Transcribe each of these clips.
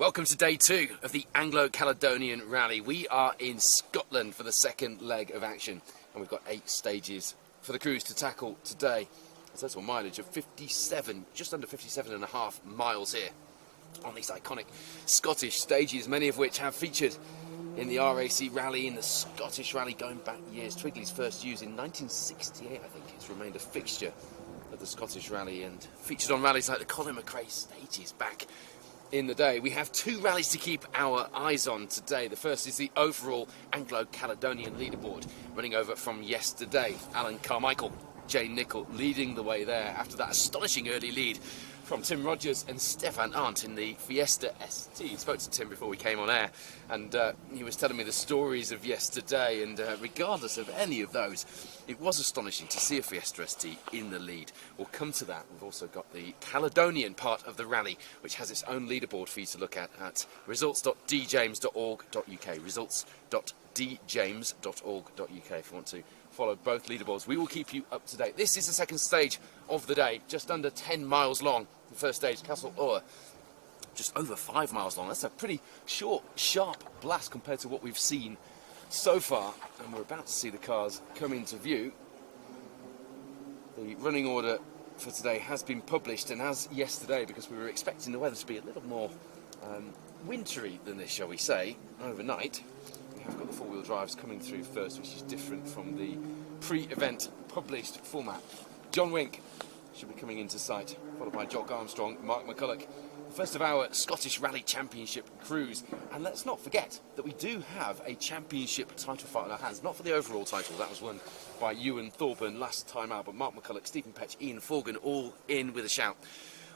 Welcome to day 2 of the Anglo-Caledonian Rally. We are in Scotland for the second leg of action, and we've got 8 stages for the crews to tackle today. A total mileage of 57, just under 57.5 miles here on these iconic Scottish stages, many of which have featured in the RAC Rally, in the Scottish Rally going back years. Twigley's first used in 1968, I think. It's remained a fixture of the Scottish Rally and featured on rallies like the Colin McRae stages back in the day. We have 2 rallies to keep our eyes on today. The first is the overall Anglo-Caledonian leaderboard, running over from yesterday. Alan Carmichael, Jay Nichol leading the way there after that astonishing early lead from Tim Rogers and Stefan Arndt in the Fiesta ST. I spoke to Tim before we came on air, and he was telling me the stories of yesterday, and regardless of any of those, it was astonishing to see a Fiesta ST in the lead. We'll come to that. We've also got the Caledonian part of the rally, which has its own leaderboard for you to look at results.djames.org.uk, results.djames.org.uk if you want to follow both leaderboards. We will keep you up to date. This is the second stage of the day, just under 10 miles long. The first stage, Castle Ower, just over 5 miles long. That's a pretty short, sharp blast compared to what we've seen so far, and we're about to see the cars come into view. The running order for today has been published, and as yesterday, because we were expecting the weather to be a little more wintry than this, shall we say, overnight. We have got the four-wheel drives coming through first, which is different from the pre-event published format. John Wink should be coming into sight, followed by Jock Armstrong, Mark McCulloch. The first of our Scottish Rally Championship crews. And let's not forget that we do have a championship title fight in our hands, not for the overall title, that was won by Ewan Thorburn last time out, but Mark McCulloch, Stephen Petch, Ian Forgan, all in with a shout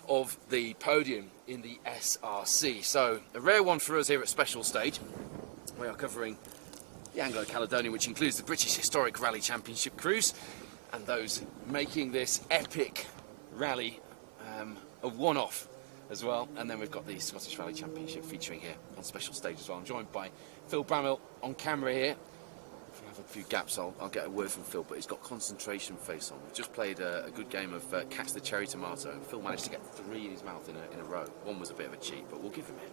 of the podium in the SRC. So a rare one for us here at Special Stage. We are covering the Anglo-Caledonian, which includes the British Historic Rally Championship crews, and those making this epic rally a one-off as well. And then we've got the Scottish Rally Championship featuring here on Special Stage as well. I'm joined by Phil Bramwell on camera here. If we have a few gaps, I'll get a word from Phil, but he's got concentration face on. We've just played a good game of Catch the Cherry Tomato. Phil managed to get 3 in his mouth in a row. One was a bit of a cheat, but we'll give him it.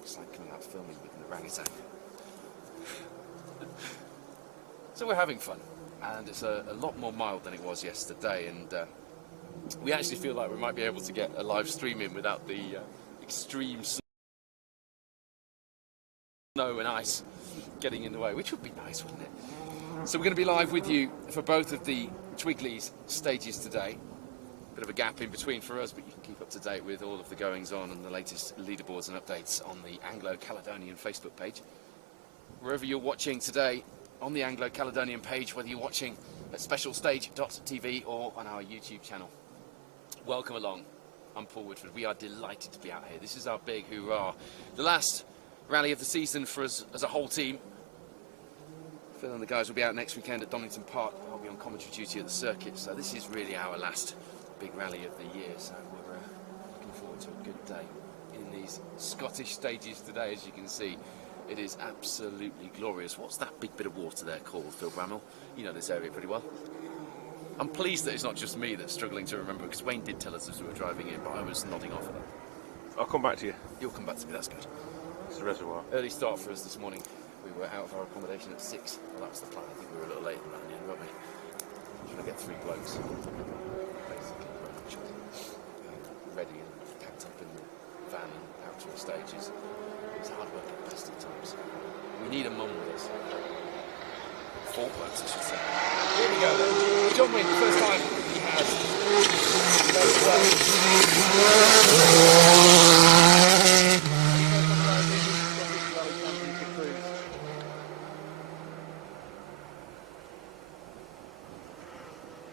It's like coming out filming with an orangutan. So we're having fun, and it's a lot more mild than it was yesterday, and we actually feel like we might be able to get a live stream in without the extreme snow and ice getting in the way, which would be nice, wouldn't it? So we're going to be live with you for both of the Twigley's stages today. Bit of a gap in between for us, but you can keep up to date with all of the goings on and the latest leaderboards and updates on the Anglo-Caledonian Facebook page. Wherever you're watching today on the Anglo-Caledonian page, whether you're watching at specialstage.tv or on our YouTube channel, welcome along. I'm Paul Woodford. We are delighted to be out here. This is our big hoorah. The last rally of the season for us as a whole team. Phil and the guys will be out next weekend at Donington Park. I'll be on commentary duty at the circuit, so this is really our last big rally of the year, so we're looking forward to a good day in these Scottish stages today. As you can see, it is absolutely glorious. What's that big bit of water there called, Phil Bramwell? You know this area pretty well. I'm pleased that it's not just me that's struggling to remember, because Wayne did tell us as we were driving in, but I was nodding off at that. I'll come back to you. You'll come back to me, that's good. It's the reservoir. Early start for us this morning. We were out of our accommodation at 6. Well, that was the plan. I think we were a little late than that in the end, weren't we? Trying to get 3 blokes. Basically, very much ready and packed up in the van and out to the stages. It was hard work at the best of times. We need a mum with us. 4 blokes, I should say. Here we go then. John Wink, the first time he has.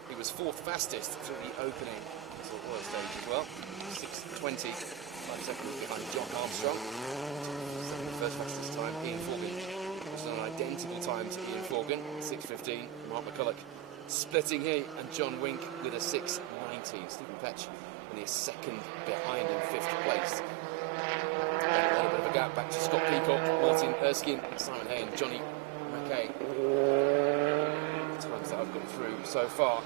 He was 4th fastest through the opening stage as well. 6:20, 5 seconds behind Jock Armstrong. First fastest time, Ian Forgan. An identical time to Ian Forgan, 6:15. Mark McCulloch splitting here, and John Wink with a 6:19. Stephen Petch only a second behind in 5th place. Then a little bit of a gap back to Scott Peacock, Martin Erskine, Simon Hay, and Johnny McKay. The times that I've got through so far.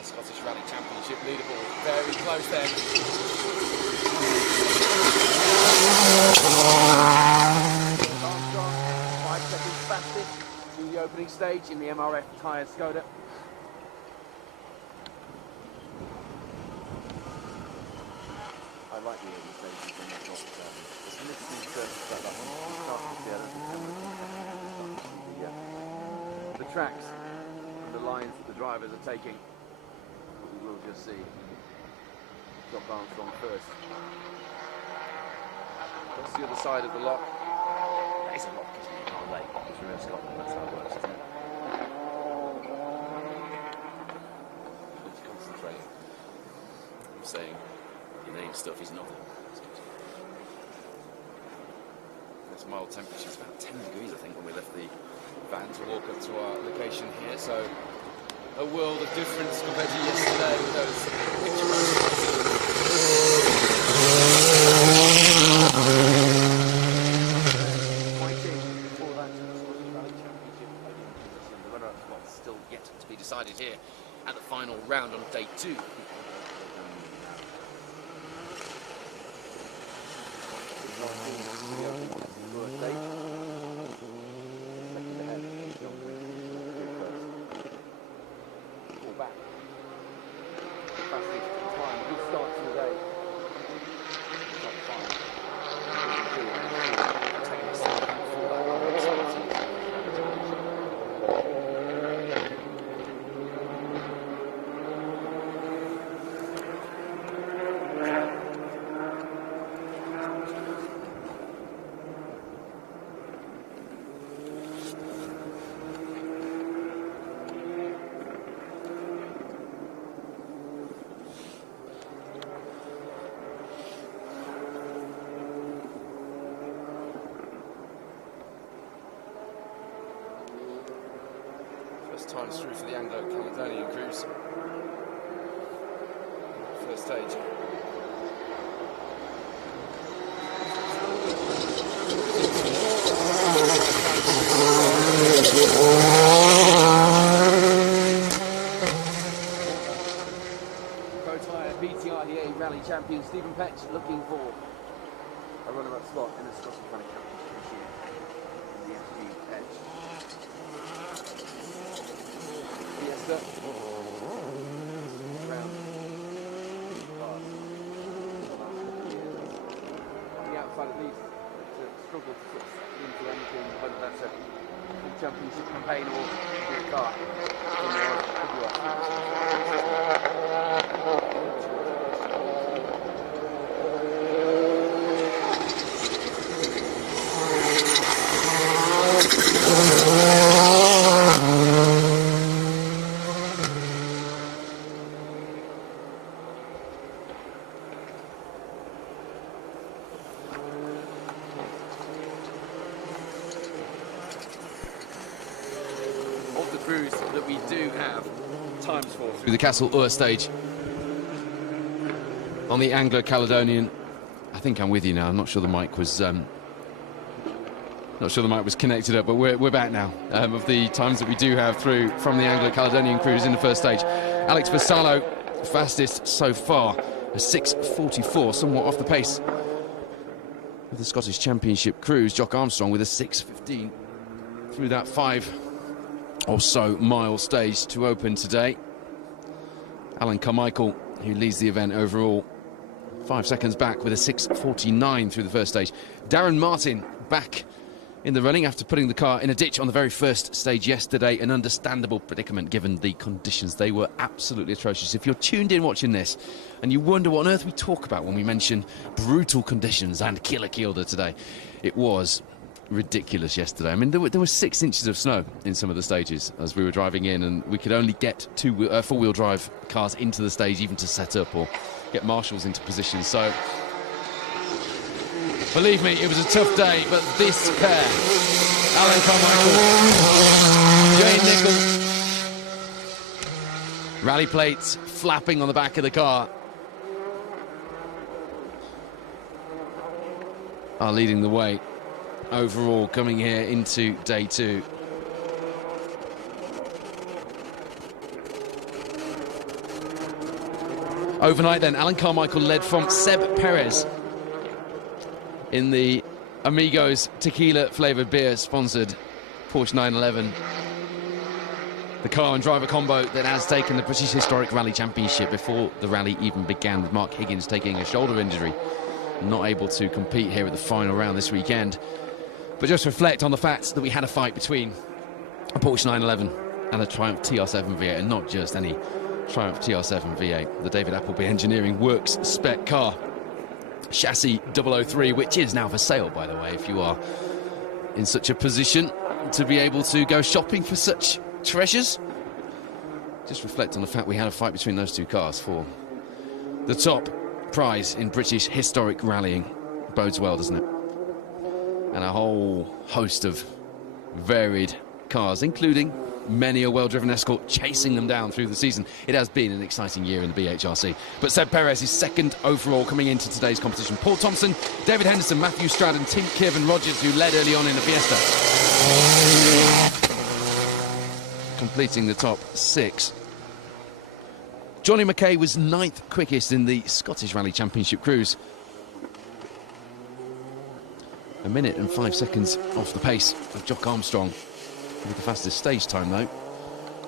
the Scottish Rally Championship leaderboard. Very close then. Armstrong, 5 seconds fastest to the opening stage in the MRF tyre Skoda. I like the early stages when they've got significant stuff up. The tracks and the lines that the drivers are taking. We will just see. Jock Armstrong first. That's the other side of the lock. That is a lock, isn't it? Not a lake. It's real Scotland. That's how it works, isn't it? It's concentrating. I'm saying your name stuff is not. It's mild temperatures, about 10 degrees, I think, when we left the van to walk up to our location here. So a world of difference compared to yesterday with those before that Scottish Rally Championship. The runner-up spot still yet to be decided here at the final round on day 2. Times through for the Anglo Caledonian crews. First stage. Pro-tyre BTRDA Rally Champion Stephen Petch looking for a runner-up spot in the Scottish Rally Championship this year. In the FG Edge. On the outside at least, to struggle to sort of into anything, whether that's a championship campaign or a car. That we do have times for through the Castle Ur stage on the Anglo Caledonian. I think I'm with you now. I'm not sure the mic was connected up, but we're back now. Of the times that we do have through from the Anglo Caledonian crews in the first stage, Alex Vassallo fastest so far, a 6:44, somewhat off the pace of the Scottish Championship crews. Jock Armstrong with a 6:15 through that 5 or so mile stage to open today. Alan Carmichael, who leads the event overall, 5 seconds back with a 6:49 through the first stage. Darren Martin back in the running after putting the car in a ditch on the very first stage yesterday. An understandable predicament given the conditions. They were absolutely atrocious. If you're tuned in watching this and you wonder what on earth we talk about when we mention brutal conditions and Killer Kielder today, it was ridiculous yesterday. I mean, there were 6 inches of snow in some of the stages as we were driving in, and we could only get 2 four-wheel drive cars into the stage even to set up or get marshals into position. So believe me, it was a tough day, but this pair, Alan Carmichael, Jane Nicholl, rally plates flapping on the back of the car, are leading the way overall coming here into day 2. Overnight then, Alan Carmichael led from Seb Perez in the Amigos tequila-flavoured beer-sponsored Porsche 911. The car and driver combo that has taken the British Historic Rally Championship before the rally even began, with Mark Higgins taking a shoulder injury, not able to compete here at the final round this weekend. But just reflect on the fact that we had a fight between a Porsche 911 and a Triumph TR7 V8, and not just any Triumph TR7 V8, the David Appleby Engineering Works spec car. Chassis 003, which is now for sale, by the way, if you are in such a position to be able to go shopping for such treasures. Just reflect on the fact we had a fight between those two cars for the top prize in British historic rallying. Bodes well, doesn't it? And a whole host of varied cars, including many a well-driven Escort, chasing them down through the season. It has been an exciting year in the BHRC. But Seb Perez is second overall coming into today's competition. Paul Thompson, David Henderson, Matthew Stroud and Tim Kiervan Rogers, who led early on in the Fiesta, completing the top 6. Johnny McKay was 9th quickest in the Scottish Rally Championship cruise. A minute and 5 seconds off the pace of Jock Armstrong, with the fastest stage time, though.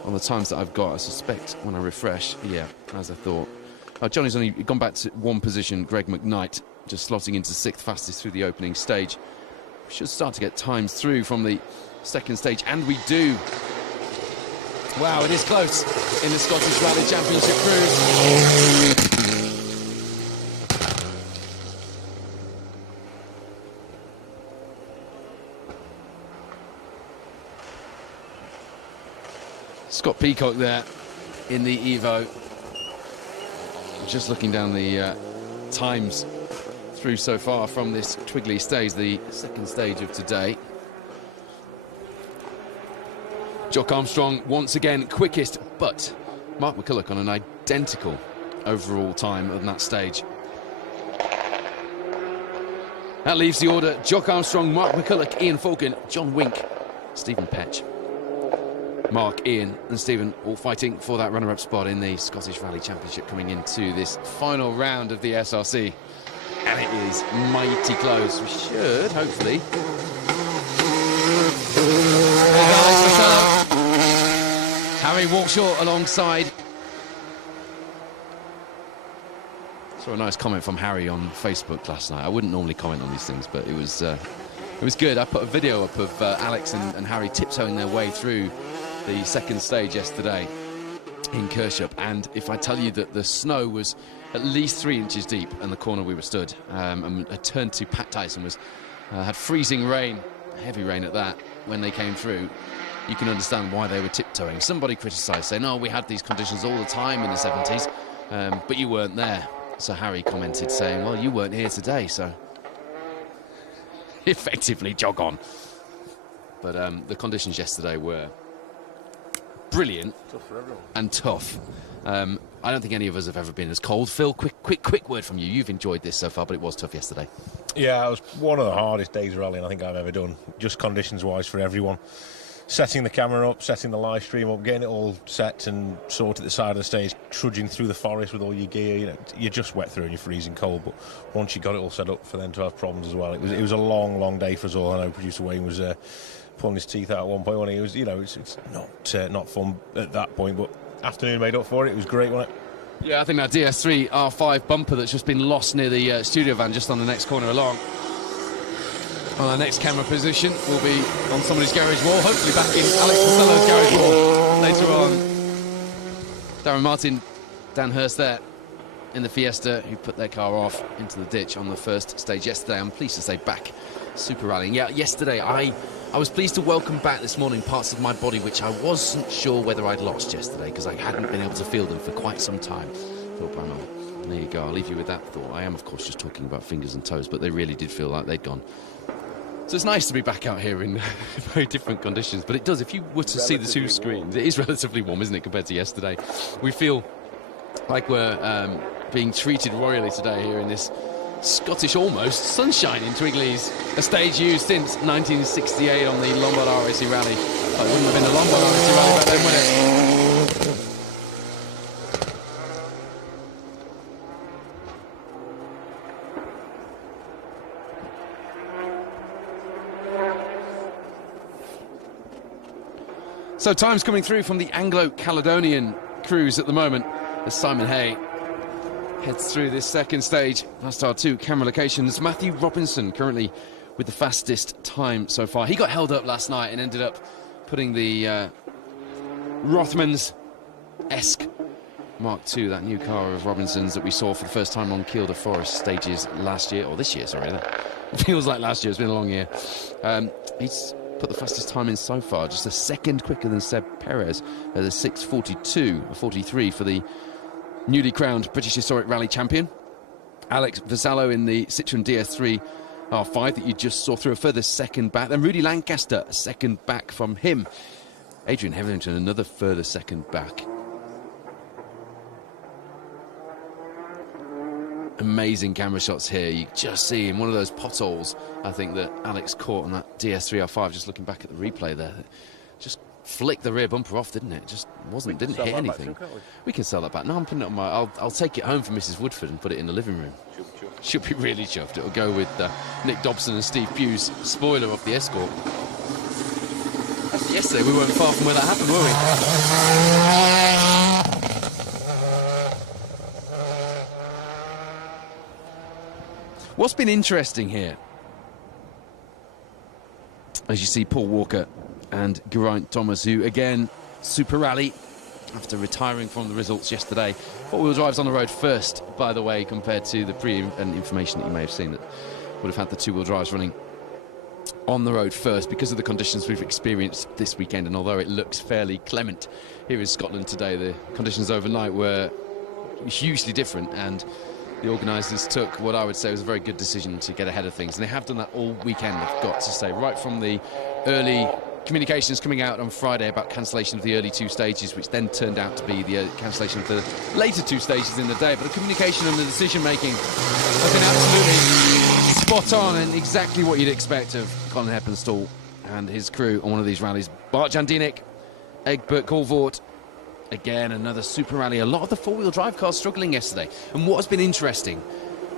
On the times that I've got, I suspect when I refresh, yeah, as I thought. Johnny's only gone back to one position. Greg McKnight just slotting into 6th fastest through the opening stage. We should start to get times through from the second stage, and we do. Wow, it is close in the Scottish Rally Championship cruise. Scott Peacock there in the Evo. Just looking down the times through so far from this Twigley stage, the second stage of today. Jock Armstrong once again quickest, but Mark McCulloch on an identical overall time on that stage. That leaves the order: Jock Armstrong, Mark McCulloch, Ian Falcon, John Wink, Stephen Petch. Mark, Ian and Stephen all fighting for that runner-up spot in the Scottish Rally Championship coming into this final round of the SRC. And it is mighty close. We should, hopefully. Harry Walkshaw alongside. Saw a nice comment from Harry on Facebook last night. I wouldn't normally comment on these things, but it was good. I put a video up of Alex and Harry tiptoeing their way through the second stage yesterday in Kirshop, and if I tell you that the snow was at least 3 inches deep in the corner we were stood, and a turn to Pat Tyson was had freezing rain, heavy rain at that, when they came through, you can understand why they were tiptoeing. Somebody criticised, saying, "Oh, we had these conditions all the time in the 70s, but you weren't there." So Harry commented saying, "Well, you weren't here today, so effectively jog on." But the conditions yesterday were brilliant and tough. I don't think any of us have ever been as cold. Phil, quick word from you. You've enjoyed this so far, but it was tough yesterday. Yeah, it was one of the hardest days of rallying I think I've ever done, just conditions-wise for everyone. Setting the camera up, setting the live stream up, getting it all set and sorted at the side of the stage, trudging through the forest with all your gear. You know, you're just wet through and you're freezing cold, but once you got it all set up for them to have problems as well, it was a long day for us all. I know producer Wayne was pulling his teeth out at one point when he was, you know, it's not fun at that point, but afternoon made up for it. It was great, wasn't it? Yeah, I think that DS3 R5 bumper that's just been lost near the studio van just on the next corner along. On our next camera position will be on somebody's garage wall, hopefully back in Alex Costello's garage wall later on. Darren Martin, Dan Hurst there in the Fiesta, who put their car off into the ditch on the first stage yesterday. I'm pleased to say back super rallying. Yeah, yesterday I was pleased to welcome back this morning parts of my body which I wasn't sure whether I'd lost yesterday, because I hadn't been able to feel them for quite some time. Thought, there you go, I'll leave you with that thought. I am, of course, just talking about fingers and toes, but they really did feel like they'd gone. So it's nice to be back out here in very different conditions, but it does, if you were to see the two screens, it is relatively warm, isn't it, compared to yesterday. We feel like we're being treated royally today here in this Scottish almost sunshine in Twigley's, a stage used since 1968 on the Lombard RSC Rally. That wouldn't have been a Lombard RSC Rally back then, would it? So time's coming through from the Anglo Caledonian cruise at the moment as Simon Hay heads through this second stage. Past our 2 camera locations. Matthew Robinson currently with the fastest time so far. He got held up last night and ended up putting the Rothmans-esque Mark II, that new car of Robinson's that we saw for the first time on Kielder Forest stages last year, or this year, sorry. It feels like last year, it's been a long year. He's put the fastest time in so far, just a second quicker than Seb Perez at a 6:42.43 for the newly crowned British Historic Rally champion. Alex Vasallo in the Citroen DS3 R5 that you just saw through a further second back. Then Rudy Lancaster, a second back from him. Adrian Hetherington, another further second back. Amazing camera shots here. You just see in one of those potholes, I think, that Alex caught on that DS3 R5, just looking back at the replay there. Just flicked the rear bumper off, didn't it? Just didn't hit anything. We can sell that back. No, I'm putting it on my... I'll take it home for Mrs. Woodford and put it in the living room. Should be really chuffed. It'll go with Nick Dobson and Steve Pugh's spoiler off the Escort. Actually, yesterday we weren't far from where that happened, were we? What's been interesting here, as you see Paul Walker and Geraint Thomas, who again, Super Rally, after retiring from the results yesterday. Four-wheel drives on the road first, by the way, compared to the and information that you may have seen that would have had the two-wheel drives running on the road first because of the conditions we've experienced this weekend. And although it looks fairly clement here in Scotland today, the conditions overnight were hugely different, and the organisers took what I would say was a very good decision to get ahead of things, and they have done that all weekend, I've got to say, right from the early communications coming out on Friday about cancellation of the early two stages, which then turned out to be the cancellation of the later two stages in the day. But the communication and the decision making has been absolutely spot on and exactly what you'd expect of Colin Heppenstall and his crew on one of these rallies. Bart Jandinek, Egbert Colvort, again another super rally. A lot of the four-wheel drive cars struggling yesterday, and what has been interesting,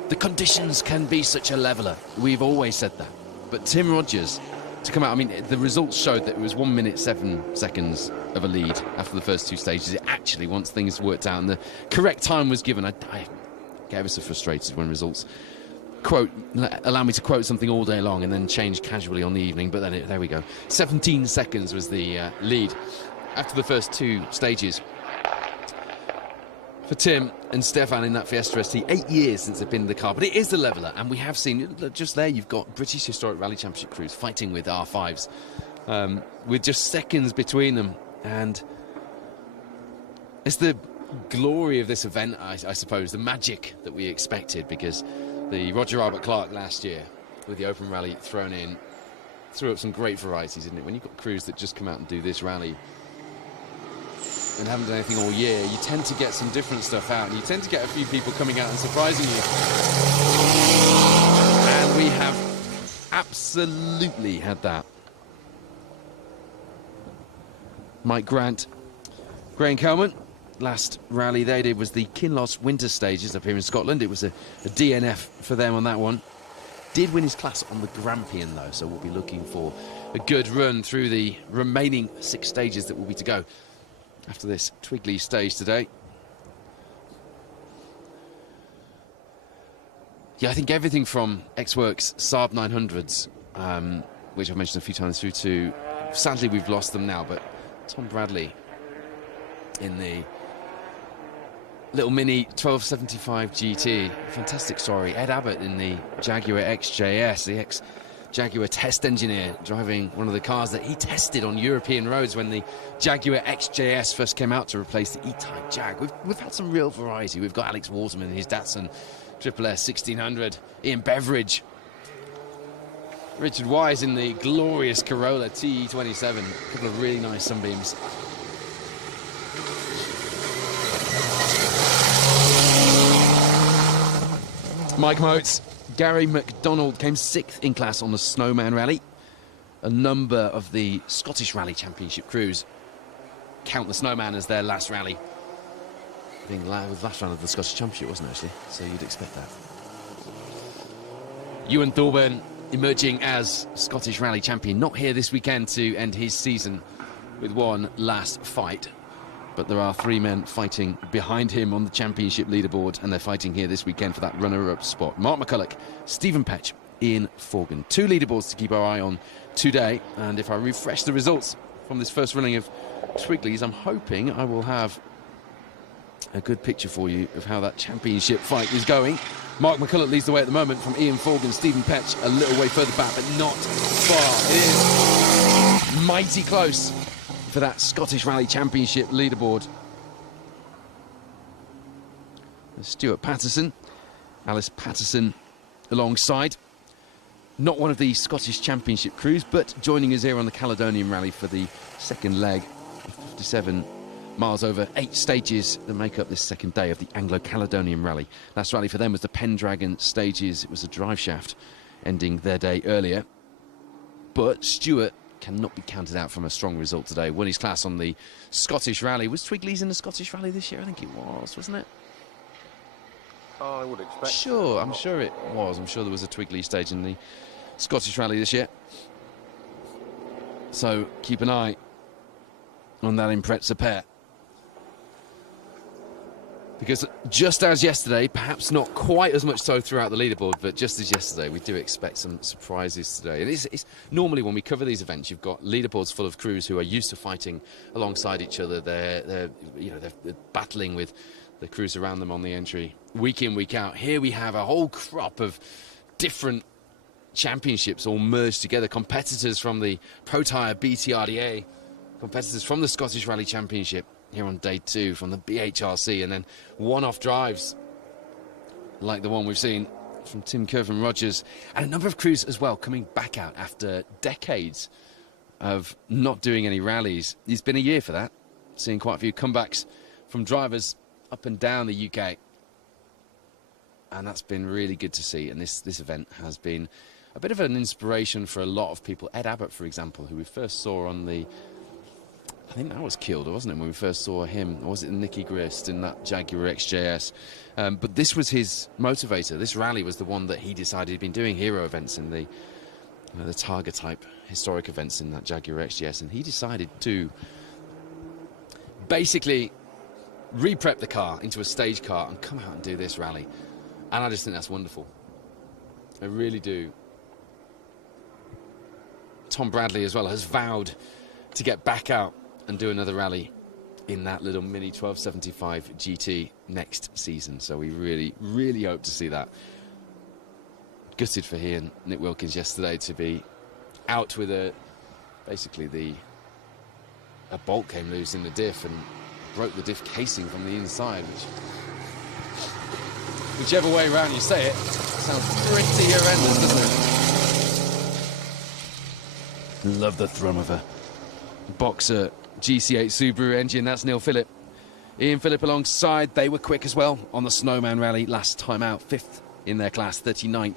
the conditions can be such a leveller. We've always said that, but Tim Rogers to come out, I mean, the results showed that it was 1 minute 7 seconds of a lead after the first two stages. It actually, once things worked out and the correct time was given, I get ever so frustrated when results allow me to quote something all day long and then change casually on the evening, but then there we go. 17 seconds was the lead after the first two stages for Tim and Stefan in that Fiesta ST. 8 years since they've been in the car, but it is the leveller, and we have seen, just there you've got British Historic Rally Championship crews fighting with R5s with just seconds between them, and it's the glory of this event, I suppose, the magic that we expected, because the Roger Albert Clark last year with the Open Rally thrown in threw up some great varieties, didn't it? When you've got crews that just come out and do this rally and haven't done anything all year, you tend to get some different stuff out, and you tend to get a few people coming out and surprising you. And we have absolutely had that. Mike Grant, Graham Coleman, last rally they did was the Kinloss Winter Stages up here in Scotland. It was a DNF for them on that one. Did win his class on the Grampian though, so we'll be looking for a good run through the remaining 6 stages that will be to go after this Twigley stage today. Yeah, I think everything from X-Works Saab 900s, which I've mentioned a few times, through to, sadly we've lost them now, but Tom Bradley in the little mini 1275 GT, fantastic story. Ed Abbott in the Jaguar XJS, the ex-Jaguar test engineer, driving one of the cars that he tested on European roads when the Jaguar XJS first came out to replace the E-Type Jag. We've had some real variety. We've got Alex Waterman in his Datsun Triple S 1600, Ian Beveridge, Richard Wise in the glorious Corolla TE27, a couple of really nice sunbeams. Mike Motes, Gary McDonald came 6th in class on the Snowman Rally. A number of the Scottish Rally Championship crews count the Snowman as their last rally. I think the last round of the Scottish Championship, wasn't it, actually? So you'd expect that. Ewan Thorburn emerging as Scottish Rally Champion, not here this weekend to end his season with one last fight. But there are 3 men fighting behind him on the championship leaderboard, and they're fighting here this weekend for that runner-up spot. Mark McCulloch, Stephen Petch, Ian Forgan. 2 leaderboards to keep our eye on today, and if I refresh the results from this first running of Twigleys, I'm hoping I will have a good picture for you of how that championship fight is going. Mark McCulloch leads the way at the moment from Ian Forgan. Stephen Petch a little way further back, but not far. It is mighty close for that Scottish Rally Championship leaderboard. Stuart Patterson, Alice Patterson alongside. Not one of the Scottish Championship crews, but joining us here on the Caledonian Rally for the second leg, 57 miles over 8 stages that make up this second day of the Anglo Caledonian Rally. Last rally for them was the Pendragon stages. It was a drive shaft ending their day earlier. But Stuart cannot be counted out from a strong result today. Won his class on the Scottish Rally. Was Twigley's in the Scottish Rally this year? I think it was, wasn't it? Oh, I would expect. Sure, I'm sure it was. I'm sure there was a Twigley stage in the Scottish Rally this year. So keep an eye on that Impreza pair. Because just as yesterday, perhaps not quite as much so throughout the leaderboard, but just as yesterday, we do expect some surprises today. And it's normally when we cover these events, you've got leaderboards full of crews who are used to fighting alongside each other. They're battling with the crews around them on the entry week in, week out. Here we have a whole crop of different championships all merged together. Competitors from the Pro Tyre BTRDA, competitors from the Scottish Rally Championship here on day 2 from the BHRC, and then one-off drives like the one we've seen from Tim Kerr and Rogers, and a number of crews as well coming back out after decades of not doing any rallies. It's been a year for that, seeing quite a few comebacks from drivers up and down the UK, and that's been really good to see. And this event has been a bit of an inspiration for a lot of people. Ed Abbott, for example, who we first saw on the, I think that was Kilda, wasn't it, when we first saw him? Or was it Nicky Grist in that Jaguar XJS? But this was his motivator. This rally was the one that he decided he'd been doing hero events in the Targa type historic events in that Jaguar XJS, and he decided to basically re-prep the car into a stage car and come out and do this rally. And I just think that's wonderful. I really do. Tom Bradley as well has vowed to get back out and do another rally in that little mini 1275 GT next season. So we really, really hope to see that. Gutted for he and Nick Wilkins yesterday to be out with a bolt came loose in the diff and broke the diff casing from the inside, whichever way around you say it, sounds pretty horrendous, doesn't it? Love the thrum of a Boxer GC8 Subaru engine. That's Neil Phillip. Ian Phillip alongside. They were quick as well on the Snowman Rally last time out. 5th in their class, 39th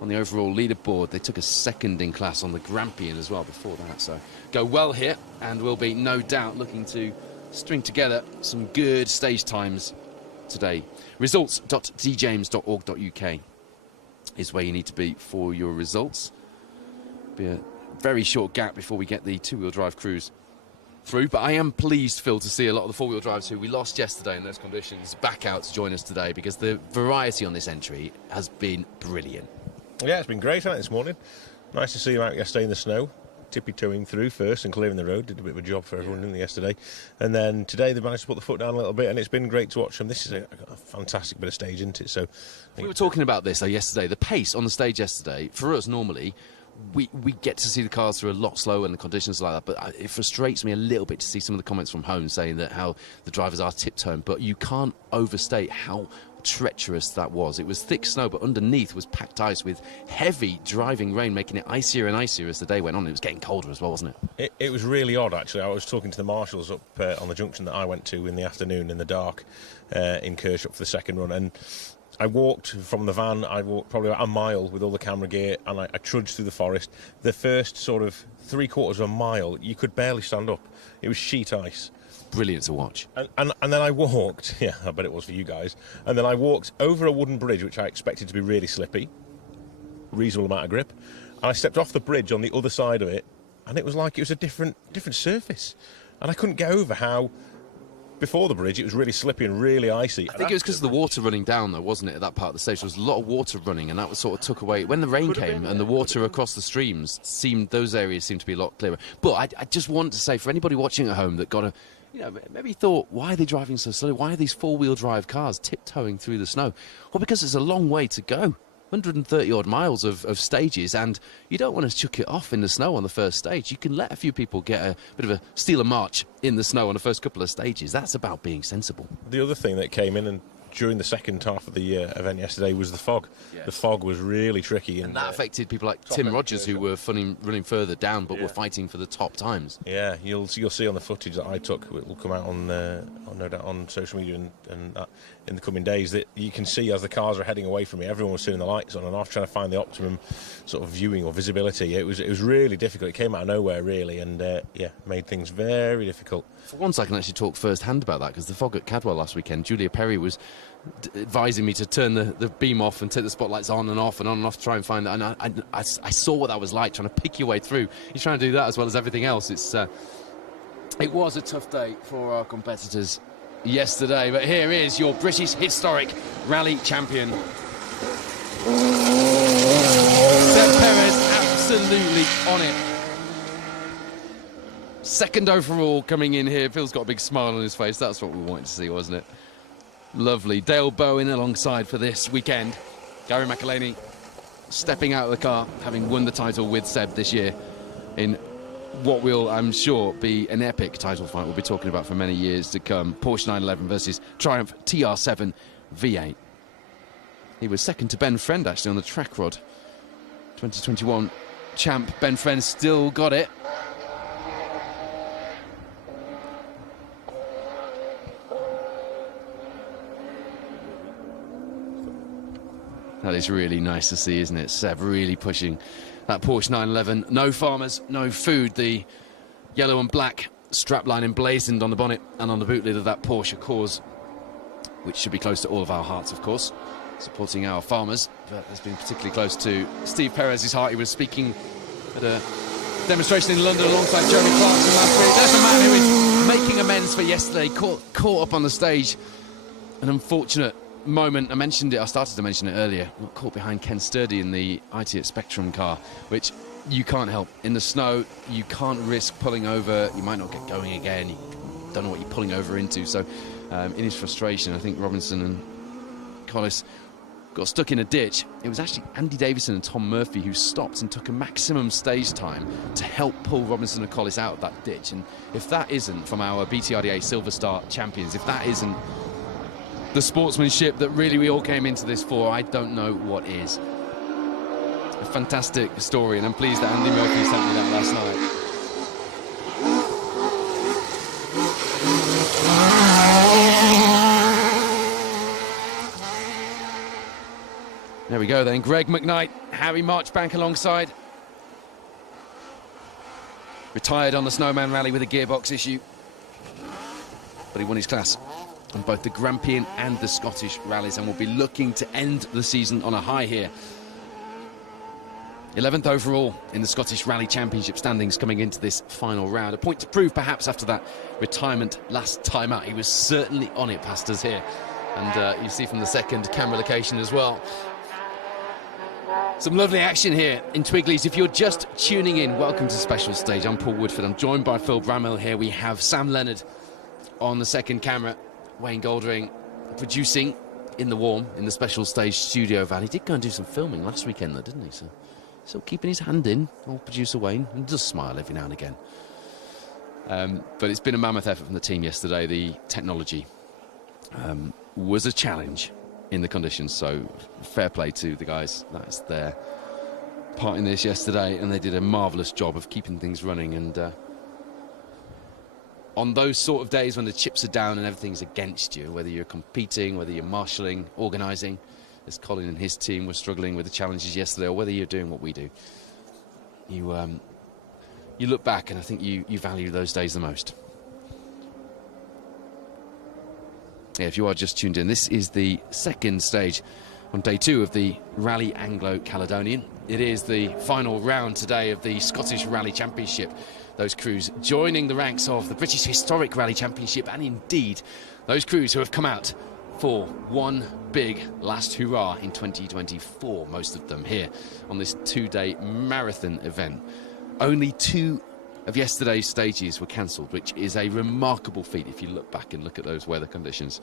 on the overall leaderboard. They took a 2nd in class on the Grampian as well before that. So go well here, and will be no doubt looking to string together some good stage times today. Results.djames.org.uk is where you need to be for your results. Be a very short gap before we get the 2-wheel drive crews through, but I am pleased, Phil, to see a lot of the 4-wheel drives who we lost yesterday in those conditions back out to join us today, because the variety on this entry has been brilliant. Yeah, it's been great, hasn't it, this morning? Nice to see him out yesterday in the snow, tippy-toeing through first and clearing the road. Did a bit of a job for everyone, didn't they, yesterday? And then today they managed to put the foot down a little bit, and it's been great to watch them. This is a fantastic bit of stage, isn't it? So we were talking about this yesterday. The pace on the stage yesterday, for us normally, we get to see the cars through a lot slower and the conditions like that, but it frustrates me a little bit to see some of the comments from home saying that how the drivers are tiptoeing, but you can't overstate how treacherous that was. It was thick snow, but underneath was packed ice with heavy driving rain, making it icier and icier as the day went on. It was getting colder as well, wasn't it? It was really odd, actually. I was talking to the marshals up on the junction that I went to in the afternoon in the dark in Kershaw for the second run, and I walked from the van. I walked probably about a mile with all the camera gear, and I trudged through the forest. The first sort of 3/4 of a mile, you could barely stand up. It was sheet ice. Brilliant to watch. And then I walked, yeah, I bet it was for you guys, and then I walked over a wooden bridge, which I expected to be really slippy, reasonable amount of grip, and I stepped off the bridge on the other side of it, and it was like it was a different surface, and I couldn't get over how before the bridge it was really slippy and really icy. I think it was because of the water running down, though, wasn't it, at that part of the stage? There was a lot of water running, and that was sort of took away. When the rain came and the water across the streams, those areas seemed to be a lot clearer. But I just want to say, for anybody watching at home that got a, maybe thought, why are they driving so slowly? Why are these four-wheel drive cars tiptoeing through the snow? Well, because it's a long way to go. 130 odd miles of stages, and you don't want to chuck it off in the snow on the first stage. You can let a few people get a bit of a steal a march in the snow on the first couple of stages. That's about being sensible. The other thing that came in and during the second half of the event yesterday was the fog. Yeah. The fog was really tricky, and that affected people like Tim Rogers, who were running further down but were fighting for the top times. Yeah, you'll see on the footage that I took, it will come out on no doubt on social media and in the coming days, that you can see as the cars are heading away from me, everyone was turning the lights on and off, trying to find the optimum sort of viewing or visibility. It was really difficult. It came out of nowhere really, and made things very difficult. For once, I can actually talk first hand about that, because the fog at Cadwell last weekend, Julia Perry was advising me to turn the beam off and take the spotlights on and off to try and find that. And I saw what that was like, trying to pick your way through. You're trying to do that as well as everything else. It was a tough day for our competitors yesterday, but here is your British historic rally champion. Seb Perez absolutely on it. Second overall coming in here. Phil's got a big smile on his face. That's what we wanted to see, wasn't it? Lovely. Dale Bowen alongside for this weekend. Gary McElhaney stepping out of the car, having won the title with Seb this year in what will, I'm sure, be an epic title fight we'll be talking about for many years to come. Porsche 911 versus Triumph TR7 V8. He was second to Ben Friend, actually, on the track rod. 2021 champ Ben Friend still got it. That is really nice to see, isn't it? Seb really pushing that Porsche 911. No farmers, no food. The yellow and black strapline emblazoned on the bonnet and on the boot lid of that Porsche, a cause which should be close to all of our hearts, of course, supporting our farmers. But has been particularly close to Steve Perez's heart. He was speaking at a demonstration in London alongside Jeremy Clarkson last week. There's a man who is making amends for yesterday, caught up on the stage. An unfortunate moment. I started to mention it earlier. Got caught behind Ken Sturdy in the IT at Spectrum car, which you can't help. In the snow, you can't risk pulling over. You might not get going again. You don't know what you're pulling over into. So in his frustration, I think Robinson and Collis got stuck in a ditch. It was actually Andy Davison and Tom Murphy who stopped and took a maximum stage time to help pull Robinson and Collis out of that ditch. And if that isn't from our BTRDA Silver Star champions, if that isn't the sportsmanship that really we all came into this for, I don't know what is. A fantastic story, and I'm pleased that Andy Murphy sent me that last night. There we go then. Greg McKnight, Harry Marchbank alongside. Retired on the Snowman Rally with a gearbox issue, but he won his class on both the Grampian and the Scottish rallies, and will be looking to end the season on a high here. 11th overall in the Scottish Rally Championship standings coming into this final round. A point to prove perhaps after that retirement last time out. He was certainly on it past us here, and you see from the second camera location as well. Some lovely action here in Twigleys. If you're just tuning in, welcome to Special Stage. I'm Paul Woodford. I'm joined by Phil Bramwell here. We have Sam Leonard on the second camera. Wayne Goldring producing in the warm in the Special Stage studio van. He did go and do some filming last weekend though, didn't he? So still keeping his hand in, old producer Wayne. He does smile every now and again. But it's been a mammoth effort from the team yesterday. The technology was a challenge in the conditions, so fair play to the guys. That's their part in this yesterday, and they did a marvellous job of keeping things running. And on those sort of days when the chips are down and everything's against you, whether you're competing, whether you're marshalling, organising, as Colin and his team were struggling with the challenges yesterday, or whether you're doing what we do, you look back and I think you value those days the most. Yeah, if you are just tuned in, this is the second stage on day 2 of the Rally Anglo Caledonian. It is the final round today of the Scottish Rally Championship. Those crews joining the ranks of the British Historic Rally Championship, and indeed those crews who have come out for one big last hurrah in 2024, most of them here on this 2-day marathon event. Only 2 of yesterday's stages were cancelled, which is a remarkable feat if you look back and look at those weather conditions.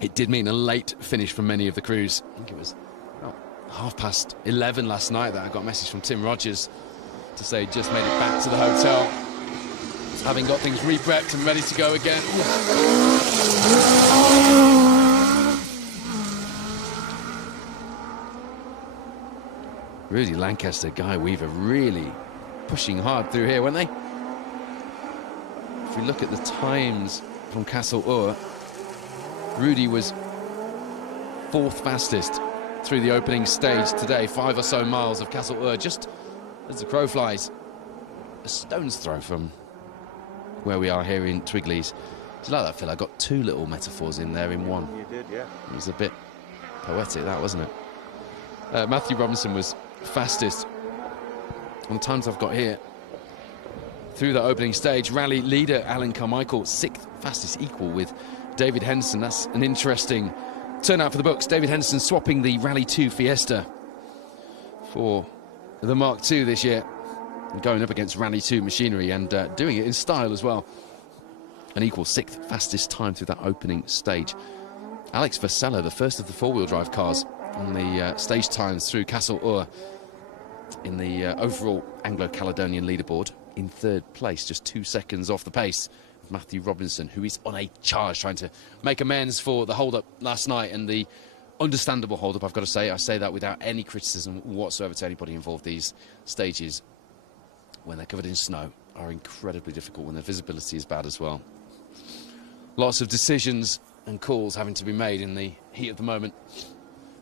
It did mean a late finish for many of the crews. I think it was about 11:30 last night that I got a message from Tim Rogers to say just made it back to the hotel, having got things re-prepped and ready to go again. Rudy Lancaster, Guy Weaver really pushing hard through here, weren't they? If we look at the times from Castle Ur, Rudy was 4th fastest through the opening stage today. 5 or so miles of Castle Ur, just as the crow flies, a stone's throw from where we are here in Twigley's. Do you like that, Phil? I got 2 little metaphors in there in one. You did, yeah. It was a bit poetic, that, wasn't it? Matthew Robinson was fastest on the times I've got here through the opening stage. Rally leader Alan Carmichael, 6th fastest, equal with David Henderson. That's an interesting turnout for the books. David Henderson swapping the Rally 2 Fiesta for the Mark II this year, and going up against Rally 2 machinery and doing it in style as well. An equal 6th fastest time through that opening stage. Alex Vasella, the first of the 4-wheel drive cars on the stage times through Castle Ur in the overall Anglo-Caledonian leaderboard, in 3rd place, just 2 seconds off the pace of Matthew Robinson, who is on a charge, trying to make amends for the hold-up last night, and the understandable hold-up, I've got to say. I say that without any criticism whatsoever to anybody involved. These stages, when they're covered in snow, are incredibly difficult when the visibility is bad as well. Lots of decisions and calls having to be made in the heat of the moment,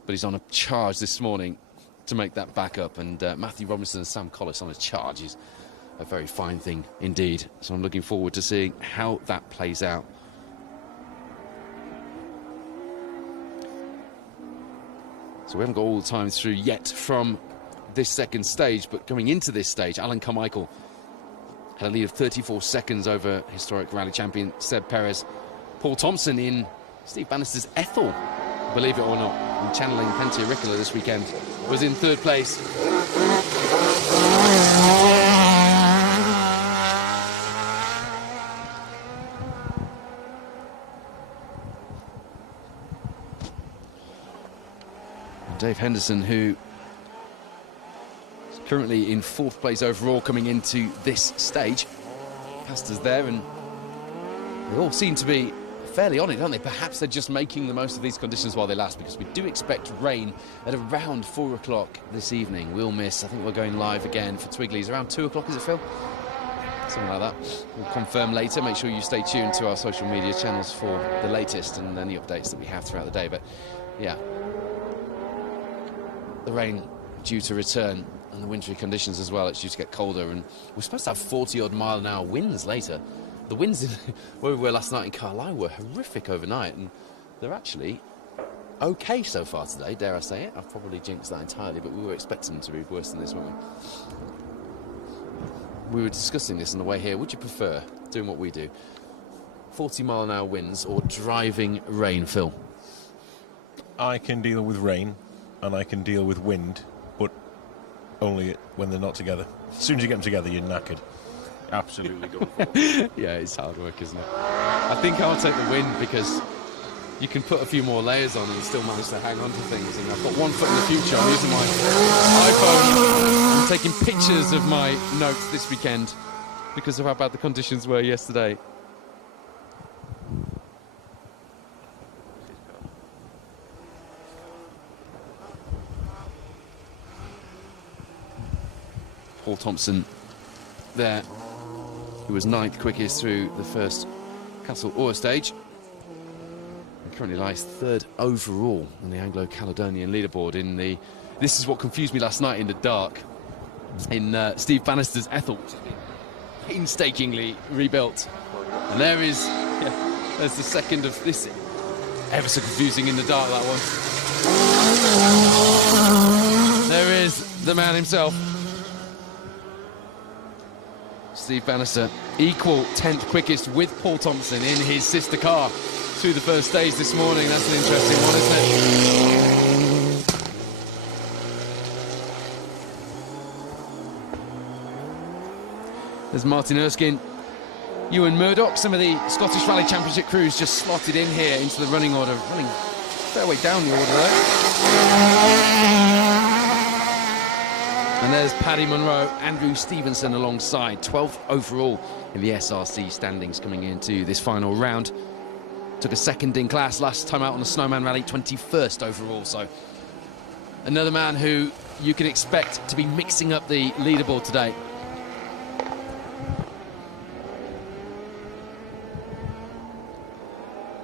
but he's on a charge this morning to make that back up, and Matthew Robinson and Sam Collis on a charge is a very fine thing indeed. So I'm looking forward to seeing how that plays out. So we haven't got all the time through yet from this second stage, but going into this stage, Alan Carmichael had a lead of 34 seconds over historic rally champion Seb Perez. Paul Thompson in Steve Bannister's Ethel, believe it or not, and channeling Pentia Ricola this weekend, was in 3rd place. Dave Henderson, who is currently in 4th place overall coming into this stage, passed us there, and they all seem to be fairly on it, don't they? Perhaps they're just making the most of these conditions while they last, because we do expect rain at around 4 o'clock this evening. We'll miss, I think we're going live again for Twigley's around 2 o'clock, is it, Phil? Something like that. We'll confirm later. Make sure you stay tuned to our social media channels for the latest and any updates that we have throughout the day. But yeah, the rain due to return, and the wintry conditions as well. It's due to get colder, and we're supposed to have 40-odd mile-an-hour winds later. The winds where we were last night in Carlisle were horrific overnight, and they're actually okay so far today, dare I say it. I've probably jinxed that entirely, but we were expecting them to be worse than this, weren't we? We were discussing this on the way here. Would you prefer doing what we do, 40-mile-an-hour winds or driving rain, Phil? I can deal with rain and I can deal with wind, but only when they're not together. As soon as you get them together, you're knackered. Absolutely go. Yeah, it's hard work, isn't it? I think I'll take the wind, because you can put a few more layers on and still manage to hang on to things. And I've got one foot in the future. I'm using my iPhone. I'm taking pictures of my notes this weekend because of how bad the conditions were yesterday. Paul Thompson there, who was 9th quickest through the first Castle Ur stage, and currently lies 3rd overall on the Anglo-Caledonian leaderboard in the... This is what confused me last night in the dark, in Steve Bannister's Ethel, which has been painstakingly rebuilt. And there is... Yeah, there's the second of this. Ever so confusing in the dark, that one. There is the man himself. Steve Bannister, equal 10th quickest with Paul Thompson in his sister car through the first stage this morning. That's an interesting one, isn't it? There's Martin Erskine, Ewan Murdoch. Some of the Scottish Rally Championship crews just slotted in here into the running order, running fair way down the order there. And there's Paddy Munro, Andrew Stevenson alongside, 12th overall in the SRC standings coming into this final round. Took a second in class last time out on the Snowman Rally, 21st overall. So another man who you can expect to be mixing up the leaderboard today.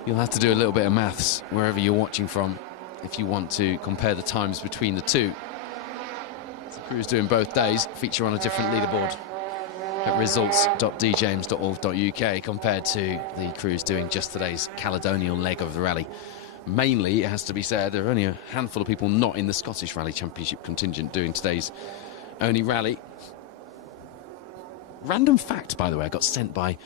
You'll have to do a little bit of maths wherever you're watching from if you want to compare the times between the two. The crews doing both days feature on a different leaderboard at results.djames.org.uk compared to the crews doing just today's Caledonian leg of the rally. Mainly, it has to be said, there are only a handful of people not in the Scottish Rally Championship contingent doing today's only rally. Random fact, by the way, I got sent by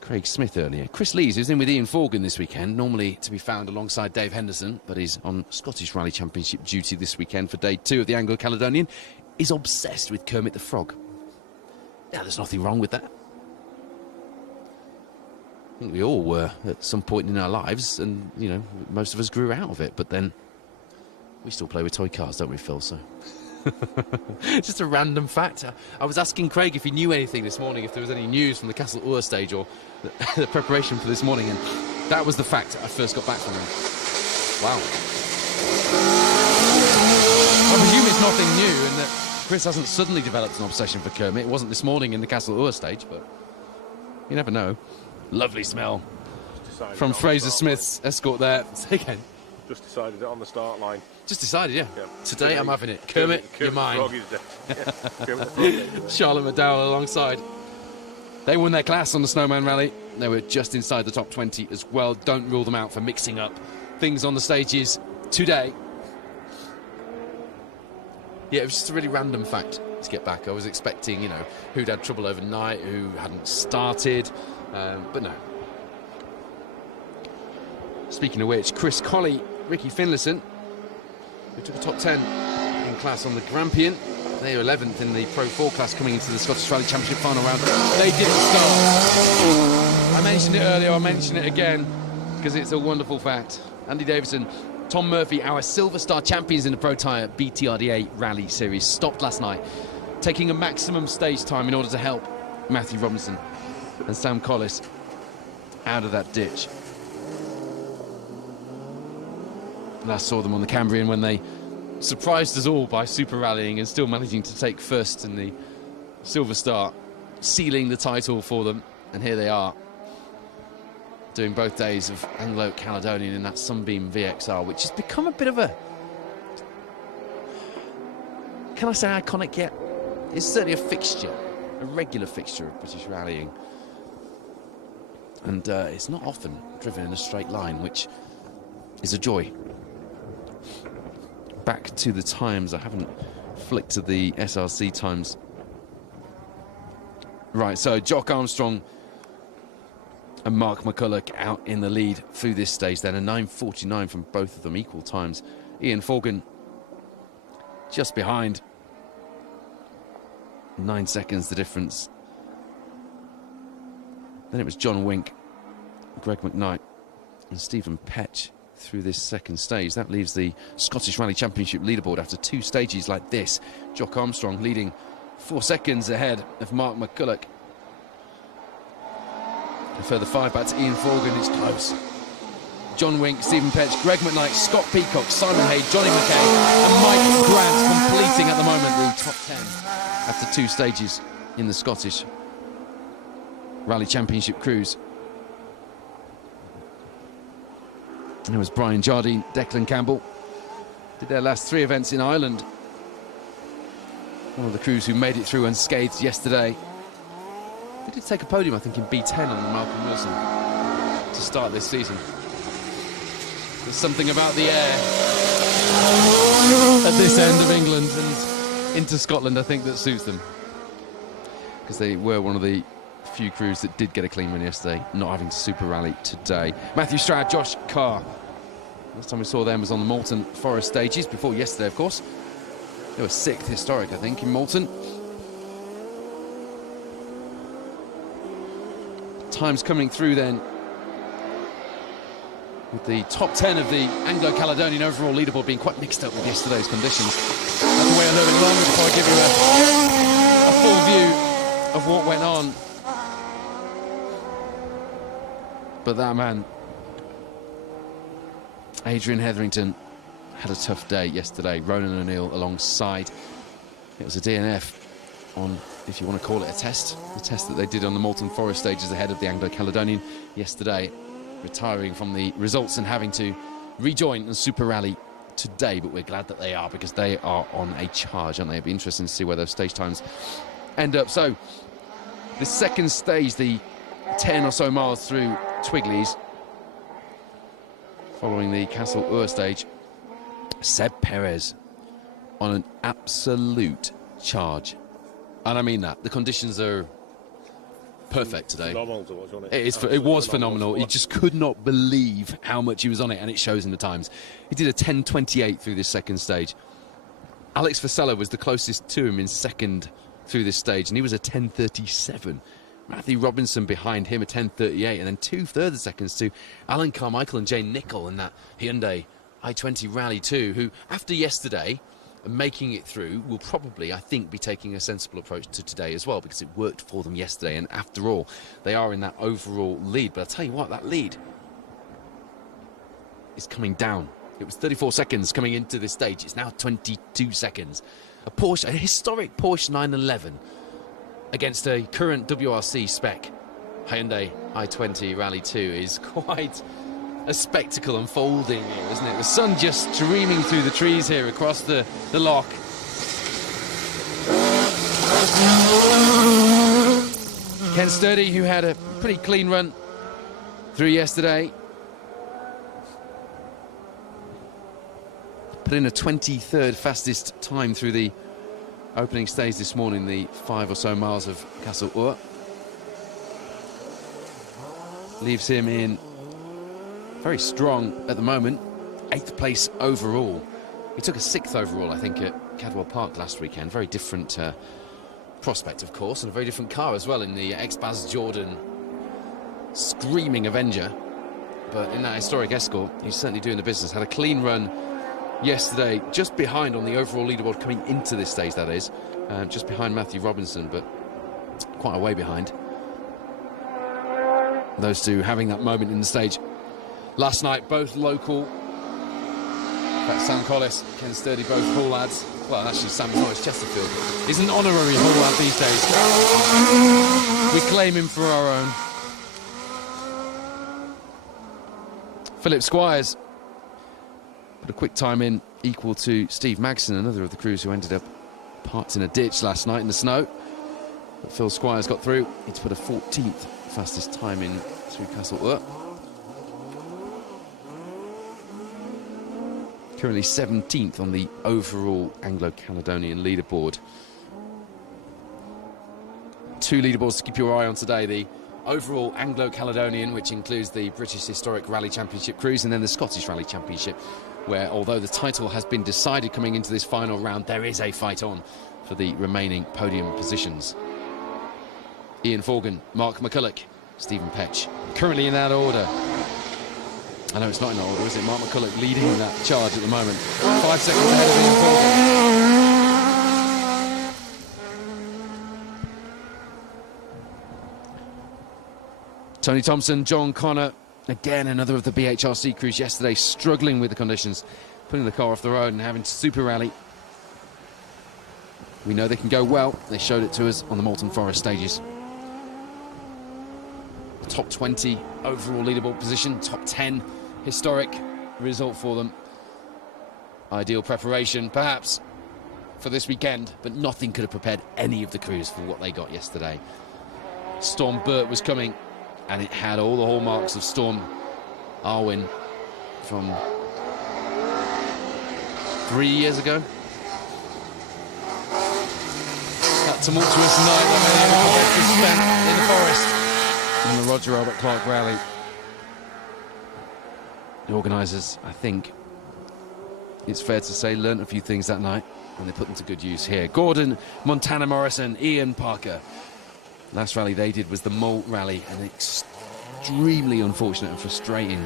Craig Smith earlier. Chris Lees, who's in with Ian Forgan this weekend, normally to be found alongside Dave Henderson, but he's on Scottish Rally Championship duty this weekend for day 2 of the Anglo Caledonian, is obsessed with Kermit the Frog. Now, there's nothing wrong with that. I think we all were at some point in our lives, and, you know, most of us grew out of it, but then we still play with toy cars, don't we, Phil? So just a random fact. I was asking Craig if he knew anything this morning, if there was any news from the Castle Ur stage or the preparation for this morning, and that was the fact I first got back from him. Wow. I presume it's nothing new, and that Chris hasn't suddenly developed an obsession for Kermit. It wasn't this morning in the Castle Ur stage, but you never know. Lovely smell from Fraser Smith's escort there. Say again. Just decided it on the start line. Just decided, yeah. Yeah. Today I'm having it. Kermit, you're mine. Charlotte McDowell alongside. They won their class on the Snowman Rally. They were just inside the top 20 as well. Don't rule them out for mixing up things on the stages today. Yeah, it was just a really random fact to get back. I was expecting, you know, who'd had trouble overnight, who hadn't started, but no. Speaking of which, Chris Colley, Ricky Finlayson, who took a top 10 in class on the Grampian. They are 11th in the Pro 4 class coming into the Scottish Rally Championship final round. They didn't start. I mentioned it earlier, I'll mention it again, because it's a wonderful fact. Andy Davison, Tom Murphy, our Silver Star champions in the Pro Tyre BTRDA Rally Series, stopped last night, taking a maximum stage time in order to help Matthew Robinson and Sam Collis out of that ditch. Last saw them on the Cambrian when they surprised us all by super rallying and still managing to take first in the Silver Star, sealing the title for them. And here they are, doing both days of Anglo Caledonian in that Sunbeam VXR, which has become a bit of a, can I say iconic yet? It's certainly a fixture, a regular fixture of British rallying. And it's not often driven in a straight line, which is a joy. Back to the times, I haven't flicked to the SRC times. Right, so Jock Armstrong and Mark McCulloch out in the lead through this stage then, a 9:49 from both of them, equal times. Ian Forgan just behind. 9 seconds the difference. Then it was John Wink, Greg McKnight and Stephen Petch through this second stage. That leaves the Scottish Rally Championship leaderboard after 2 stages like this. Jock Armstrong leading 4 seconds ahead of Mark McCulloch. A further 5 back to Ian Forgan. It's close. John Wink, Stephen Petch, Greg McKnight, Scott Peacock, Simon Hay, Johnny McKay and Mike Grant completing at the moment the top 10 after 2 stages in the Scottish Rally Championship crews. There was Brian Jardine, Declan Campbell. Did their last 3 events in Ireland. One of the crews who made it through unscathed yesterday. They did take a podium, I think, in B10 on the Malcolm Wilson to start this season. There's something about the air at this end of England and into Scotland, I think that suits them. Because they were one of the few crews that did get a clean run yesterday, not having to super rally today. Matthew Stroud, Josh Carr. Last time we saw them was on the Moulton Forest stages, before yesterday, of course. They were 6th historic, I think, in Moulton. Times coming through then, with the top 10 of the Anglo-Caledonian overall leaderboard being quite mixed up with yesterday's conditions. That's the way a little bit longer before I give you a full view of what went on. But that man, Adrian Hetherington, had a tough day yesterday. Ronan O'Neill alongside. It was a DNF on, if you want to call it a test, the test that they did on the Moulton Forest stages ahead of the Anglo-Caledonian yesterday, retiring from the results and having to rejoin and super rally today. But we're glad that they are, because they are on a charge, aren't they? It'll be interesting to see where those stage times end up. So the second stage, the 10 or so miles through Twigleys, following the Castle Ur stage, Seb Perez on an absolute charge. And I mean that. The conditions are perfect today. Phenomenal to watch, wasn't It was phenomenal. He just could not believe how much he was on it, and it shows in the times. He did a 10:28 through this second stage. Alex Vasella was the closest to him in second through this stage, and he was a 10:37. Matthew Robinson behind him, a 10:38, and then 2 further seconds to Alan Carmichael and Jane Nichol in that Hyundai i20 Rally 2, who, after yesterday, making it through, will probably, I think, be taking a sensible approach to today as well, because it worked for them yesterday, and after all, they are in that overall lead. But I'll tell you what, that lead is coming down. It was 34 seconds coming into this stage. It's now 22 seconds. A historic Porsche 911 against a current WRC spec Hyundai i20 Rally 2 is quite a spectacle unfolding here, isn't it? The sun just streaming through the trees here across the loch. Ken Sturdy, who had a pretty clean run through yesterday, put in a 23rd fastest time through the opening stage this morning, the 5 or so miles of Castle Ur. Leaves him in very strong at the moment, 8th place overall. He took a 6th overall, I think, at Cadwell Park last weekend. Very different prospect, of course, and a very different car as well in the ex-Baz Jordan screaming Avenger. But in that historic Escort, he's certainly doing the business. Had a clean run yesterday, just behind on the overall leaderboard coming into this stage, that is. Just behind Matthew Robinson, but quite a way behind. Those two having that moment in the stage last night, both local. In fact, Sam Collis, Ken Sturdy, both Hull lads. Well, actually, Sam Norris Chesterfield is an honorary Hull lad these days. We claim him for our own. Philip Squires put a quick time in equal to Steve Magson, another of the crews who ended up parked in a ditch last night in the snow. But Phil Squires got through. He's put a 14th fastest time in through Castle Ur. Currently 17th on the overall Anglo-Caledonian leaderboard. 2 leaderboards to keep your eye on today. The overall Anglo-Caledonian, which includes the British Historic Rally Championship crews, and then the Scottish Rally Championship, where, although the title has been decided coming into this final round, there is a fight on for the remaining podium positions. Ian Forgan, Mark McCulloch, Stephen Petch, currently in that order. I know it's not in order, is it? Mark McCulloch leading that charge at the moment. 5 seconds ahead of Ian Forgan. Tony Thompson, John Connor, again another of the BHRC crews yesterday, struggling with the conditions, putting the car off the road and having to super rally. We know they can go well. They showed it to us on the Moulton Forest stages. Top 20 overall leaderboard position, top 10 historic result for them. Ideal preparation, perhaps, for this weekend, but nothing could have prepared any of the crews for what they got yesterday. Storm Burt was coming, and it had all the hallmarks of Storm Arwin, from 3 years ago. That tumultuous night that many spent in the forest in the Roger Albert Clark Rally. The organisers, I think, it's fair to say, learnt a few things that night, and they put them to good use here. Gordon, Montana Morrison, Ian Parker. Last rally they did was the Malt Rally, an extremely unfortunate and frustrating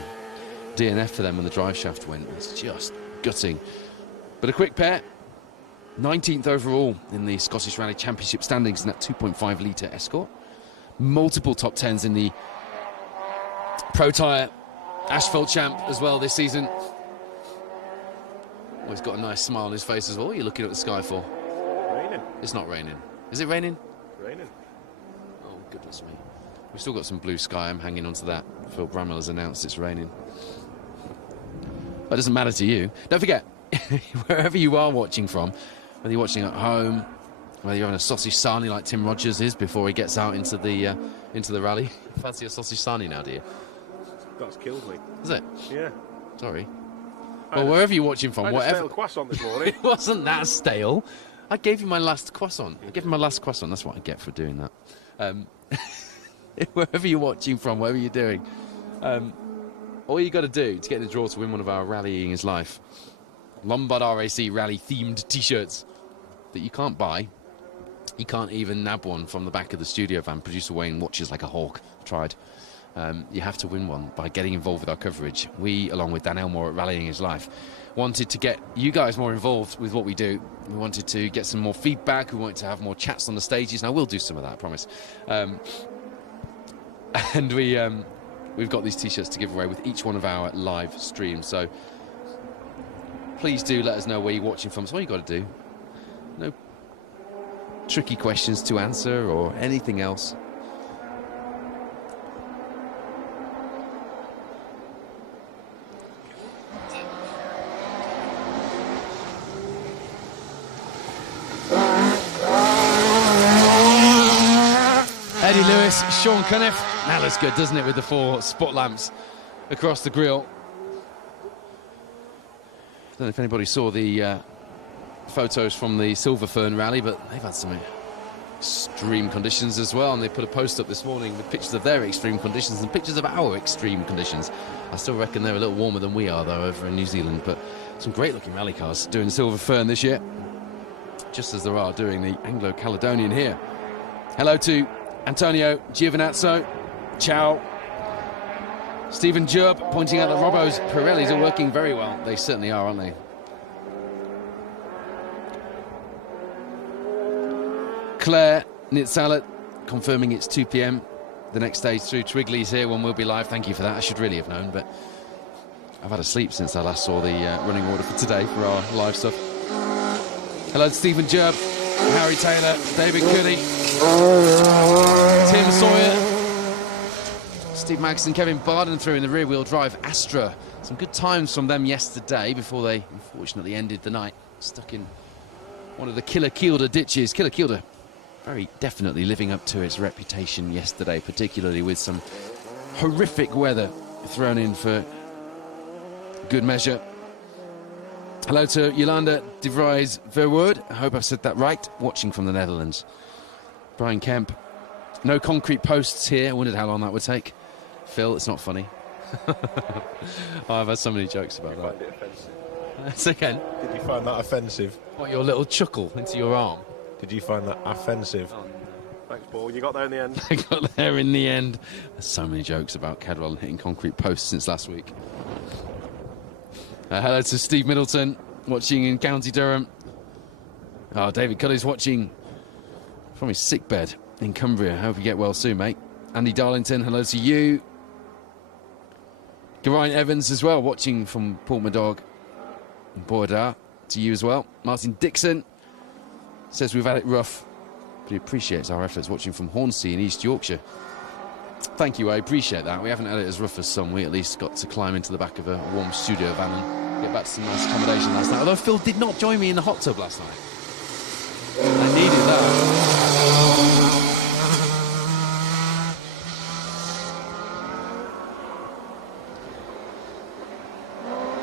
DNF for them when the drive shaft went. It's just gutting. But a quick pair, 19th overall in the Scottish Rally Championship standings in that 2.5 litre Escort. Multiple top 10s in the Pro Tyre Asphalt Champ as well this season. Oh, he's got a nice smile on his face as well. What are you looking at the sky for? Raining. It's not raining. Is it raining? Raining. Oh, goodness me. We've still got some blue sky. I'm hanging on to that. Phil Bramwell has announced it's raining. That doesn't matter to you. Don't forget, wherever you are watching from, whether you're watching at home, whether you're having a sausage sarnie like Tim Rogers is before he gets out into the rally. Fancy a sausage sarnie now, do you? That's killed me. Is it? Yeah. Sorry. Well, wherever you're watching from, I had whatever. a stale croissant this morning. It wasn't that stale. I gave you my last croissant. I gave you my last croissant. That's what I get for doing that. Wherever you're watching from, whatever you're doing, all you got to do to get in the draw to win one of our Rallying is Life Lombard RAC Rally themed T-shirts that you can't buy. You can't even nab one from the back of the studio van. Producer Wayne watches like a hawk. Tried. You have to win one by getting involved with our coverage. We, along with Dan Elmore at Rallying His Life, wanted to get you guys more involved with what we do. We wanted to get some more feedback. We wanted to have more chats on the stages. Now, we'll do some of that, I promise. And we've got these T-shirts to give away with each one of our live streams. So please do let us know where you're watching from. That's all you got to do. No tricky questions to answer or anything else. Eddie Lewis, Sean Cunniff. That looks good, doesn't it, with the 4 spot lamps across the grille. Don't know if anybody saw the photos from the Silver Fern Rally, but they've had some extreme conditions as well, and they put a post up this morning with pictures of their extreme conditions and pictures of our extreme conditions. I still reckon they're a little warmer than we are, though, over in New Zealand, but some great-looking rally cars doing Silver Fern this year, just as there are doing the Anglo Caledonian here. Hello to Antonio Giovinazzo. Ciao. Stephen Jurb pointing out that Robbo's Pirellis are working very well. They certainly are, aren't they? Claire Nitsalat confirming it's 2 p.m. The next stage through Twigley's here when we'll be live. Thank you for that. I should really have known, but I've had a sleep since I last saw the running order for today for our live stuff. Hello to Stephen Jurb, Harry Taylor, David Cooney, Tim Sawyer, Steve Magson, Kevin Barden through in the rear-wheel drive Astra. Some good times from them yesterday before they unfortunately ended the night stuck in one of the Killer Kielder ditches. Killer Kielder very definitely living up to its reputation yesterday, particularly with some horrific weather thrown in for good measure. Hello to Jolanda de Vries Verwoerd. I hope I've said that right. Watching from the Netherlands. Brian Kemp. No concrete posts here. I wondered how long that would take. Phil, it's not funny. I've had so many jokes about that. Find it offensive? That's again. Did you find that offensive? What, your little chuckle into your arm? Did you find that offensive? Oh, no. Thanks, Paul. You got there in the end. I got there in the end. There's so many jokes about Cadwell hitting concrete posts since last week. Hello to Steve Middleton, watching in County Durham. Oh, David Cully's watching from his sickbed in Cumbria. Hope you get well soon, mate. Andy Darlington, hello to you. Geraint Evans as well, watching from Portmagog and Bordeaux. To you as well. Martin Dixon says we've had it rough, but he appreciates our efforts, watching from Hornsey in East Yorkshire. Thank you, I appreciate that. We haven't had it as rough as some. We at least got to climb into the back of a warm studio van and get back to some nice accommodation last night. Although Phil did not join me in the hot tub last night. I needed that.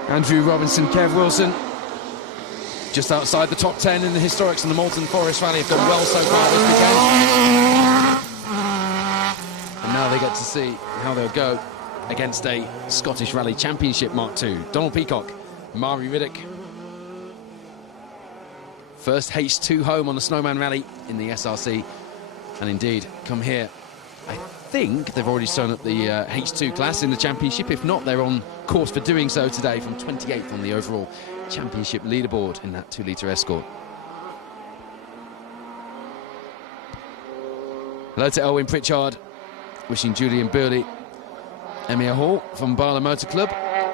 Andrew Robinson, Kev Wilson. just outside the top 10 in the Historics, and the Malton Forest Rally have done well so far this weekend. And now they get to see how they'll go against a Scottish Rally Championship Mark II. Donald Peacock, Mari Riddick. First H2 home on the Snowman Rally in the SRC. And indeed, come here. I think they've already sewn up the H2 class in the championship. If not, they're on course for doing so today, from 28th on the overall championship leaderboard in that 2-litre Escort. Hello to Elwyn Pritchard, wishing Julian Burley, Emir Hall from Bala Motor Club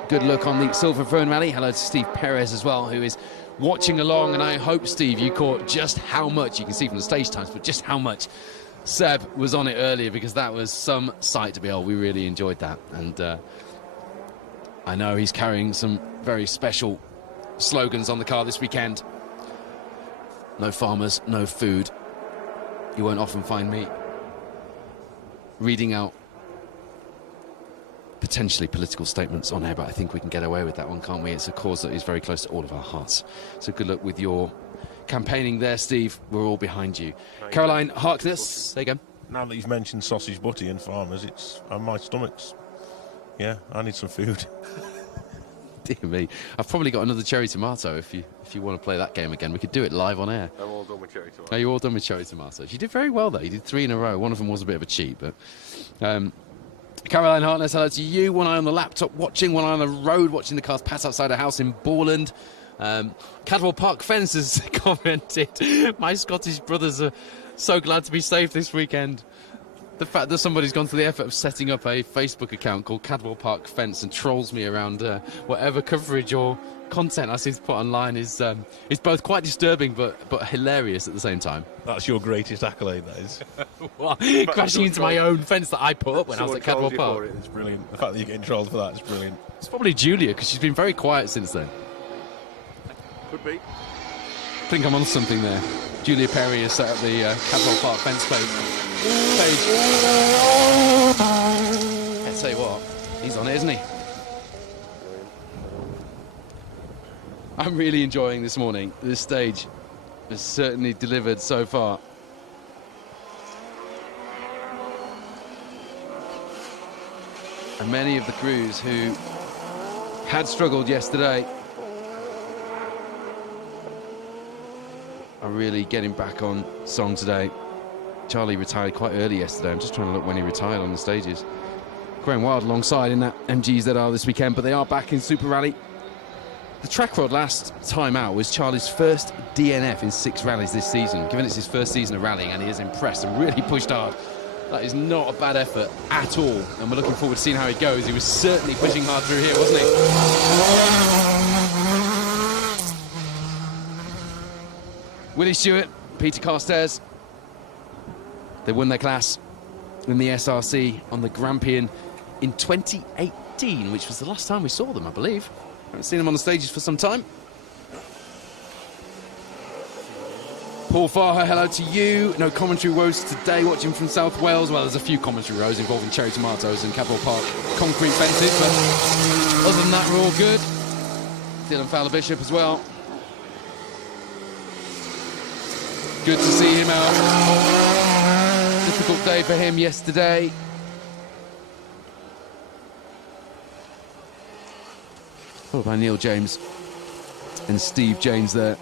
good look on the Silver Fern Rally. Hello to Steve Perez as well, who is watching along, and I hope, Steve, you caught just how much, you can see from the stage times, but just how much Seb was on it earlier, because that was some sight to behold. We really enjoyed that, and I know he's carrying some very special slogans on the car this weekend. No farmers, no food. You won't often find me reading out potentially political statements on air, but I think we can get away with that one, can't we? It's a cause that is very close to all of our hearts. So good luck with your campaigning there, Steve. We're all behind you. Caroline Harkness, there you go. Now that you've mentioned sausage butty and farmers, it's my stomach's. Yeah, I need some food. Dear me. I've probably got another cherry tomato if you want to play that game again. We could do it live on air. I'm all done with cherry tomatoes. Oh, you're all done with cherry tomatoes. You did very well, though. You did 3 in a row. One of them was a bit of a cheat, but... Caroline Hartness, hello to you. One eye on the laptop watching, one eye on the road watching the cars pass outside a house in Borland. Cadwell Park Fence has commented, my Scottish brothers are so glad to be safe this weekend. The fact that somebody's gone to the effort of setting up a Facebook account called Cadwell Park Fence and trolls me around whatever coverage or content I see to put online is both quite disturbing but hilarious at the same time. That's your greatest accolade, that is. Well, crashing into my own fence that I put up when I was at Cadwell Park. It's brilliant. The fact that you're getting trolled for that is brilliant. It's probably Julia, because she's been very quiet since then. Could be. I think I'm on something there. Julia Perry has set up the Cadwell Park fence page. I'll tell you what, he's on it, isn't he? I'm really enjoying this morning. This stage has certainly delivered so far. And many of the crews who had struggled yesterday are really getting back on song today. Charlie retired quite early yesterday. I'm just trying to look when he retired on the stages. Graham Wild alongside in that MGZR this weekend, but they are back in Super Rally. The track rod last time out was Charlie's first DNF in 6 rallies this season, given it's his first season of rallying, and he is impressed and really pushed hard. That is not a bad effort at all, and we're looking forward to seeing how he goes. He was certainly pushing hard through here, wasn't he? Willie Stewart, Peter Carstairs, they won their class in the SRC on the Grampian in 2018, which was the last time we saw them, I believe. Haven't seen them on the stages for some time. Paul Farher, hello to you. No commentary woes today, watching from South Wales. Well, there's a few commentary rows involving cherry tomatoes and Cadwell Park concrete fences, but other than that, we're all good. Dylan Fowler-Bishop as well. Good to see him out. Difficult day for him yesterday. Followed by Neil James and Steve James there.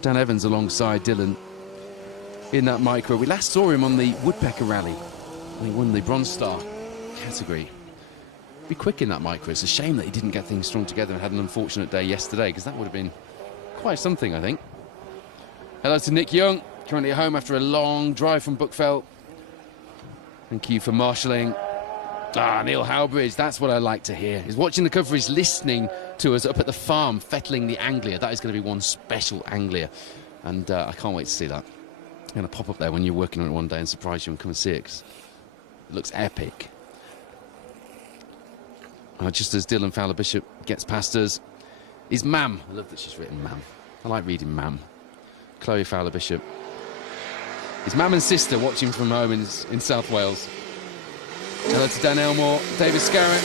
Dan Evans alongside Dylan in that micro. We last saw him on the Woodpecker Rally when he won the Bronze Star category. Be quick in that micro. It's a shame that he didn't get things strung together and had an unfortunate day yesterday, because that would have been quite something, I think. Hello to Nick Young, currently at home after a long drive from Buckfell. Thank you for marshalling. Neil Howbridge, that's what I like to hear. He's watching the coverage, listening to us up at the farm, fettling the Anglia. That is going to be one special Anglia, and I can't wait to see that. I'm going to pop up there when you're working on it one day and surprise you and come and see it, 'cause it looks epic. Just as Dylan Fowler-Bishop gets past us, is Mam. I love that she's written Mam. I like reading Mam. Chloe Fowler-Bishop. His Mam and sister watching from home in South Wales. Hello to Dan Elmore, David Scarrett,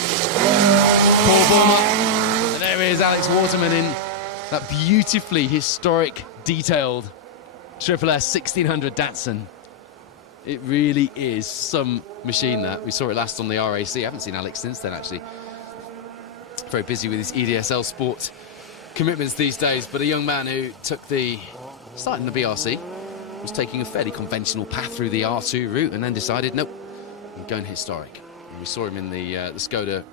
Paul Bulmer. And there is Alex Waterman in that beautifully historic, detailed Triple S 1600 Datsun. It really is some machine that. We saw it last on the RAC. I haven't seen Alex since then, actually. Very busy with his EDSL sport commitments these days, but a young man who took the, starting the BRC, was taking a fairly conventional path through the R2 route and then decided, nope, I'm going historic. And we saw him in the Skoda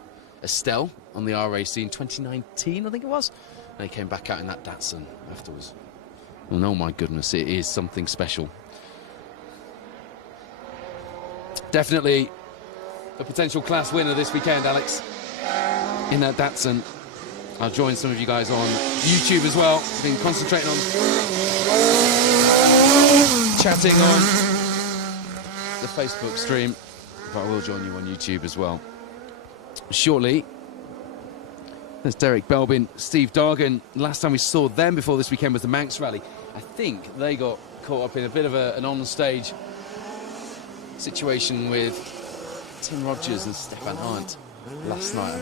Estelle on the RAC in 2019, I think it was. And he came back out in that Datsun afterwards. And oh my goodness, it is something special. Definitely a potential class winner this weekend, Alex, in that Datsun. I'll join some of you guys on YouTube as well. I've been concentrating on chatting on the Facebook stream, but I will join you on YouTube as well shortly. There's Derek Belbin, Steve Dargan. Last time we saw them before this weekend was the Manx Rally. I think they got caught up in a bit of an on-stage situation with Tim Rogers and Stefan Arndt last night.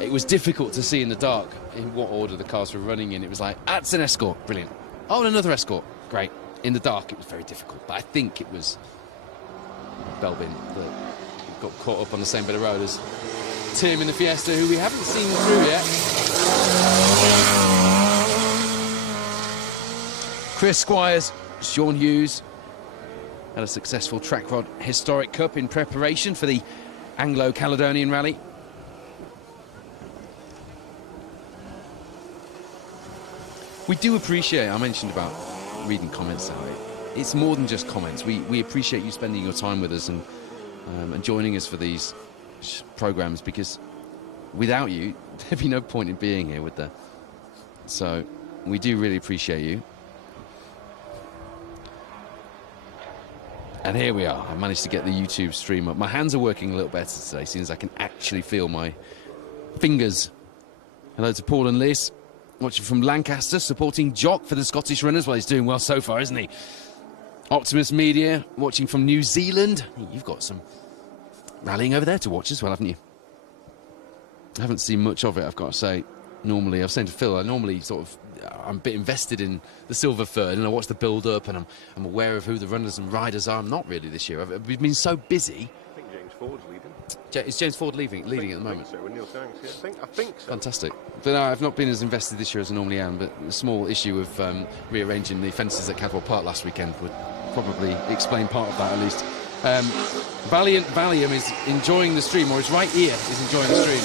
It was difficult to see in the dark in what order the cars were running in. It was like, that's an escort, brilliant. Oh, and another escort, great. In the dark, it was very difficult, but I think it was Belbin that got caught up on the same bit of road as Tim in the Fiesta, who we haven't seen through yet. Chris Squires, Sean Hughes had a successful Track Rod Historic Cup in preparation for the Anglo Caledonian Rally. We do appreciate, I mentioned about reading comments, Harry. It's more than just comments. We appreciate you spending your time with us and joining us for these programs, because without you, there'd be no point in being here, would there? So we do really appreciate you. And here we are. I managed to get the YouTube stream up. My hands are working a little better today, seeing as I can actually feel my fingers. Hello to Paul and Liz, watching from Lancaster, supporting Jock for the Scottish runners. Well, he's doing well so far, isn't he? Optimus Media, watching from New Zealand. You've got some rallying over there to watch as well, haven't you? I haven't seen much of it, I've got to say. Normally, I was saying to Phil, I'm a bit invested in the Silver Third, and I watch the build-up, and I'm aware of who the runners and riders are. I'm not really this year. We've been so busy. I think James Ford's leading. Is James Ford leading at the moment? So, Neil Shanks, yeah, I think so. Fantastic. But no, I've not been as invested this year as I normally am, but a small issue of rearranging the fences at Cadwell Park last weekend would probably explain part of that, at least. Valiant Valium is enjoying the stream, or his right ear is enjoying the stream.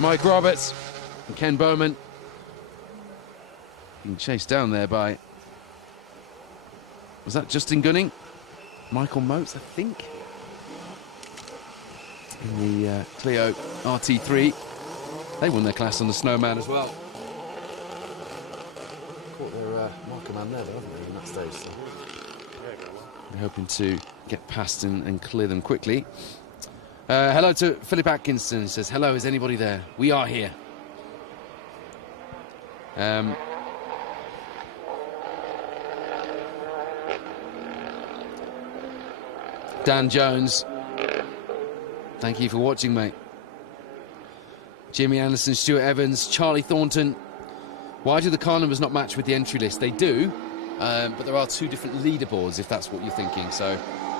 Mike Roberts and Ken Bowman being chased down there by, was that Justin Gunning? Michael Motes, I think, in the Clio RT3. They won their class on the Snowman as well. Caught their marker man there, haven't they, in that stage? So we're hoping to get past and clear them quickly. Hello to Philip Atkinson. He says, hello, is anybody there? We are here. Dan Jones, thank you for watching, mate. Jimmy Anderson, Stuart Evans, Charlie Thornton. Why do the car numbers not match with the entry list? They do, but there are two different leaderboards, if that's what you're thinking. So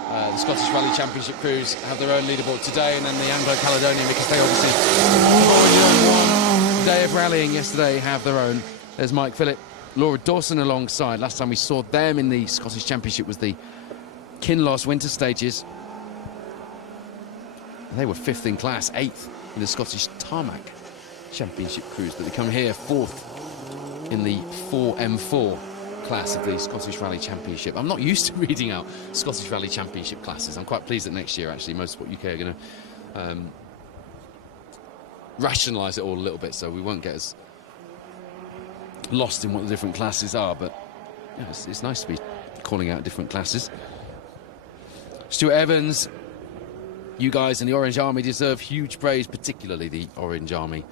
the Scottish Rally Championship crews have their own leaderboard today, and then the Anglo Caledonian, because they obviously one day of rallying yesterday, have their own. There's Mike Phillip, Laura Dawson alongside. Last time we saw them in the Scottish Championship was the Kinloss Winter Stages. They were 5th in class, 8th in the Scottish Tarmac Championship crews, but they come here 4th in the 4M4 class of the Scottish Rally Championship. I'm not used to reading out Scottish Rally Championship classes. I'm quite pleased that next year, actually, Motorsport UK are going to rationalise it all a little bit, so we won't get as lost in what the different classes are, but yeah, it's nice to be calling out different classes. Stuart Evans, you guys in the Orange Army deserve huge praise, particularly the Orange Army.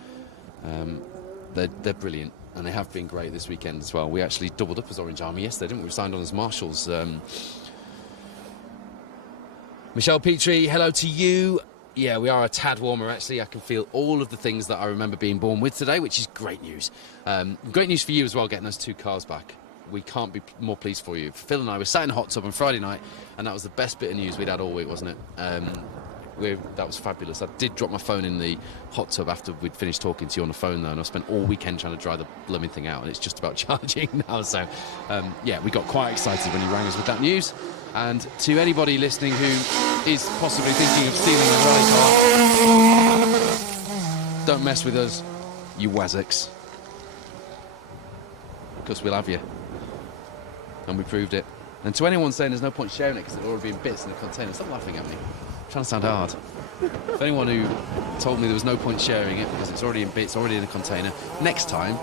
They're brilliant, and they have been great this weekend as well. We actually doubled up as Orange Army yesterday, didn't we? We signed on as marshals Michelle Petrie, hello to you. Yeah, we are a tad warmer, actually. I can feel all of the things that I remember being born with today, which is great news. Great news for you as well, getting those 2 cars back. We can't be more pleased for you. Phil and I were sat in a hot tub on Friday night, and that was the best bit of news we'd had all week, wasn't it? That was fabulous. I did drop my phone in the hot tub after we'd finished talking to you on the phone, though, and I spent all weekend trying to dry the blooming thing out, and it's just about charging now. So, yeah, we got quite excited when you rang us with that news. And to anybody listening who is possibly thinking of stealing a rally car, don't mess with us, you Wazzocks. Because we'll have you. And we proved it. And to anyone saying there's no point sharing it because it'll already be in bits in the container, stop laughing at me. I'm trying to sound hard. If anyone who told me there was no point sharing it because it's already in bits, already in a container, next time,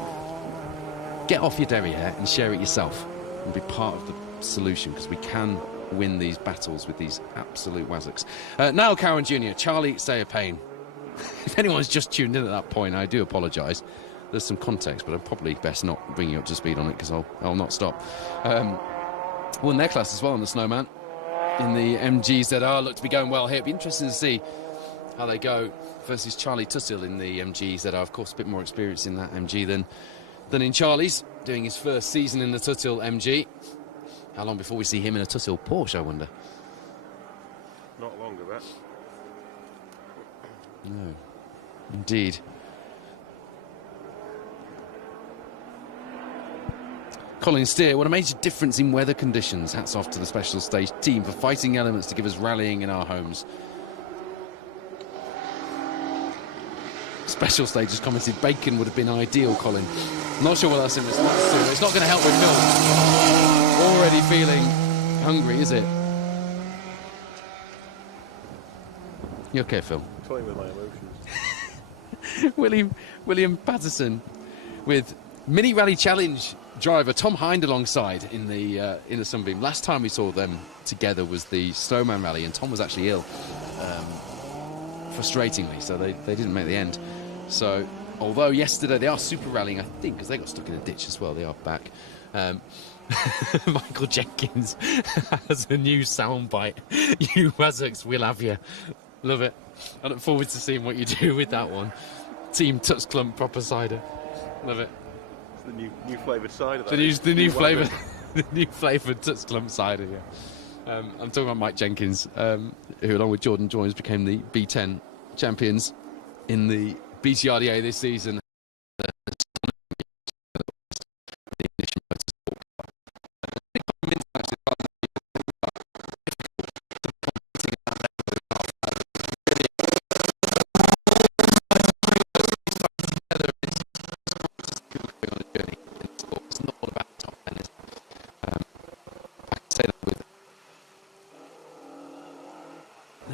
get off your derriere and share it yourself and be part of the solution, because we can win these battles with these absolute Wazzocks. Niall Cowan Jr., Charlie Sayer Payne. If anyone's just tuned in at that point, I do apologise. There's some context, but I'm probably best not bringing you up to speed on it because I'll not stop. Won their class as well on the Snowman in the MGZR. Looked to be going well here. It'd be interesting to see how they go versus Charlie Tuthill in the MGZR. Of course, a bit more experience in that MG than in Charlie's, doing his first season in the Tuthill MG. How long before we see him in a Tuthill Porsche, I wonder? Not long of that. No, indeed. Colin Steer, what a major difference in weather conditions. Hats off to the special stage team for fighting elements to give us rallying in our homes. Special stage has commented bacon would have been ideal, Colin. Not sure what that's in response to. It's not going to help with Phil. Already feeling hungry, is it? You okay, Phil? Toying with my emotions. William Patterson with Mini Rally Challenge driver Tom Hind alongside in the Sunbeam. Last time we saw them together was the Snowman Rally, and Tom was actually ill, frustratingly, so they didn't make the end. So, although yesterday they are super rallying, I think, because they got stuck in a ditch as well. They are back. Michael Jenkins has a new soundbite. You Wazzocks, we'll have you. Love it. I look forward to seeing what you do with that one. Team Tuts Clump Proper Cider. Love it. The new flavoured cider. The new flavour, the new flavoured Tuts Clump cider. Yeah, I'm talking about Mike Jenkins, who, along with Jordan Joynes, became the B10 champions in the BTRDA this season.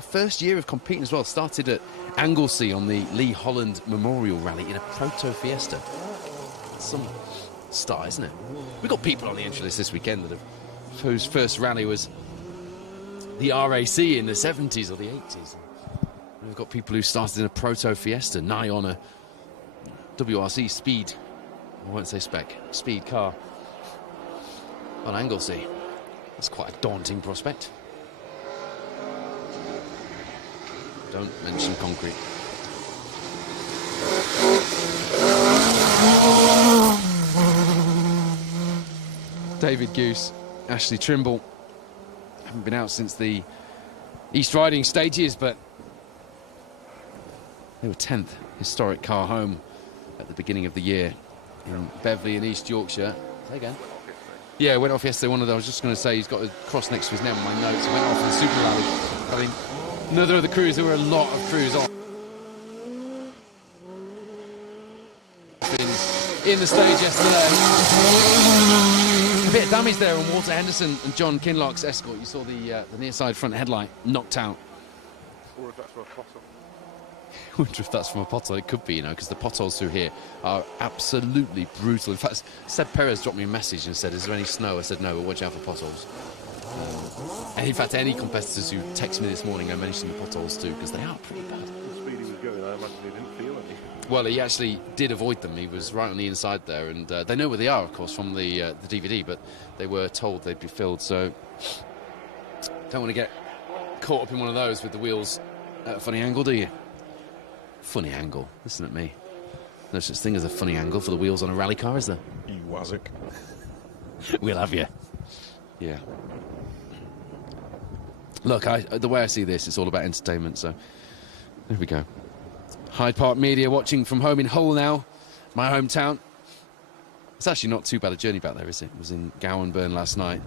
First year of competing as well, started at Anglesey on the Lee Holland Memorial Rally in a Proto Fiesta. Some start, isn't it? We've got people on the entry list this weekend whose first rally was the RAC in the 70s or the 80s. And we've got people who started in a Proto Fiesta, nigh on a WRC speed, I won't say spec, speed car on Anglesey. That's quite a daunting prospect. Don't mention concrete. David Goose, Ashley Trimble haven't been out since the East Riding stages, but they were 10th historic car home at the beginning of the year in Beverley in East Yorkshire. Say again. Yeah, went off yesterday. I was just going to say he's got a cross next to his name on my notes. He went off in the Super Rally. I think another of the crews. There were a lot of crews on. In the stage yesterday. A bit of damage there on Walter Henderson and John Kinlock's Escort. You saw the near side front headlight knocked out. Or if that's from a pothole. I wonder if that's from a pothole. It could be, you know, because the potholes through here are absolutely brutal. In fact, Seb Perez dropped me a message and said, "Is there any snow?" I said, "No, but watch out for potholes." And in fact, any competitors who text me this morning, I mentioned the potholes too, because they are pretty bad. The speed he was going, I imagine he didn't feel any. Well, he actually did avoid them. He was right on the inside there, and they know where they are, of course, from the DVD, but they were told they'd be filled, so don't want to get caught up in one of those with the wheels at a funny angle, do you? Funny angle. Listen at me. No such thing as a funny angle for the wheels on a rally car, is there? You wazzock. We'll have you. Yeah. Look, the way I see this, it's all about entertainment, so there we go. Hyde Park Media watching from home in Hull now, my hometown. It's actually not too bad a journey back there, is it? It was in Gowanburn last night.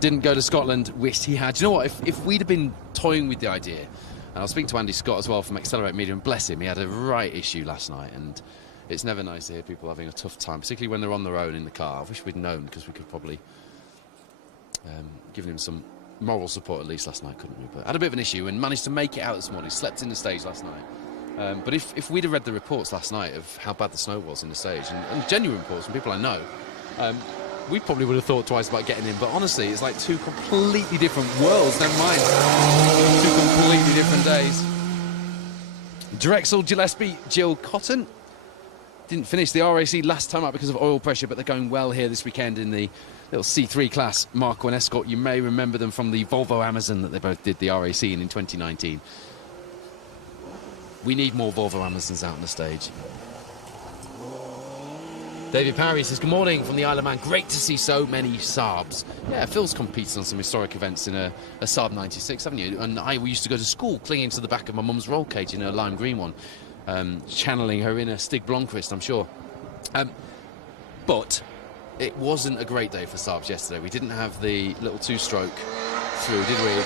Didn't go to Scotland, wished he had. Do you know what? If we'd have been toying with the idea, and I was speaking to Andy Scott as well from Accelerate Media, and bless him, he had a right issue last night, and it's never nice to hear people having a tough time, particularly when they're on their own in the car. I wish we'd known, because we could probably given him some moral support at least last night, couldn't we? But had a bit of an issue and managed to make it out this morning. Slept in the stage last night. But if we'd have read the reports last night of how bad the snow was in the stage, and genuine reports from people I know, we probably would have thought twice about getting in. But honestly, it's like two completely different worlds, never mind. Two completely different days. Drexel, Gillespie, Jill Cotton. Didn't finish the RAC last time out because of oil pressure, but they're going well here this weekend in the little C3 class. Marco and Escort, you may remember them from the Volvo Amazon that they both did the RAC in 2019. We need more Volvo Amazons out on the stage. David Parry says, good morning from the Isle of Man. Great to see so many Saabs. Yeah, Phil's competed on some historic events in a Saab 96, haven't you? And we used to go to school clinging to the back of my mum's roll cage in a lime green one, channeling her inner Stig Blomqvist, I'm sure. But it wasn't a great day for Saabs yesterday. We didn't have the little two-stroke through, did we?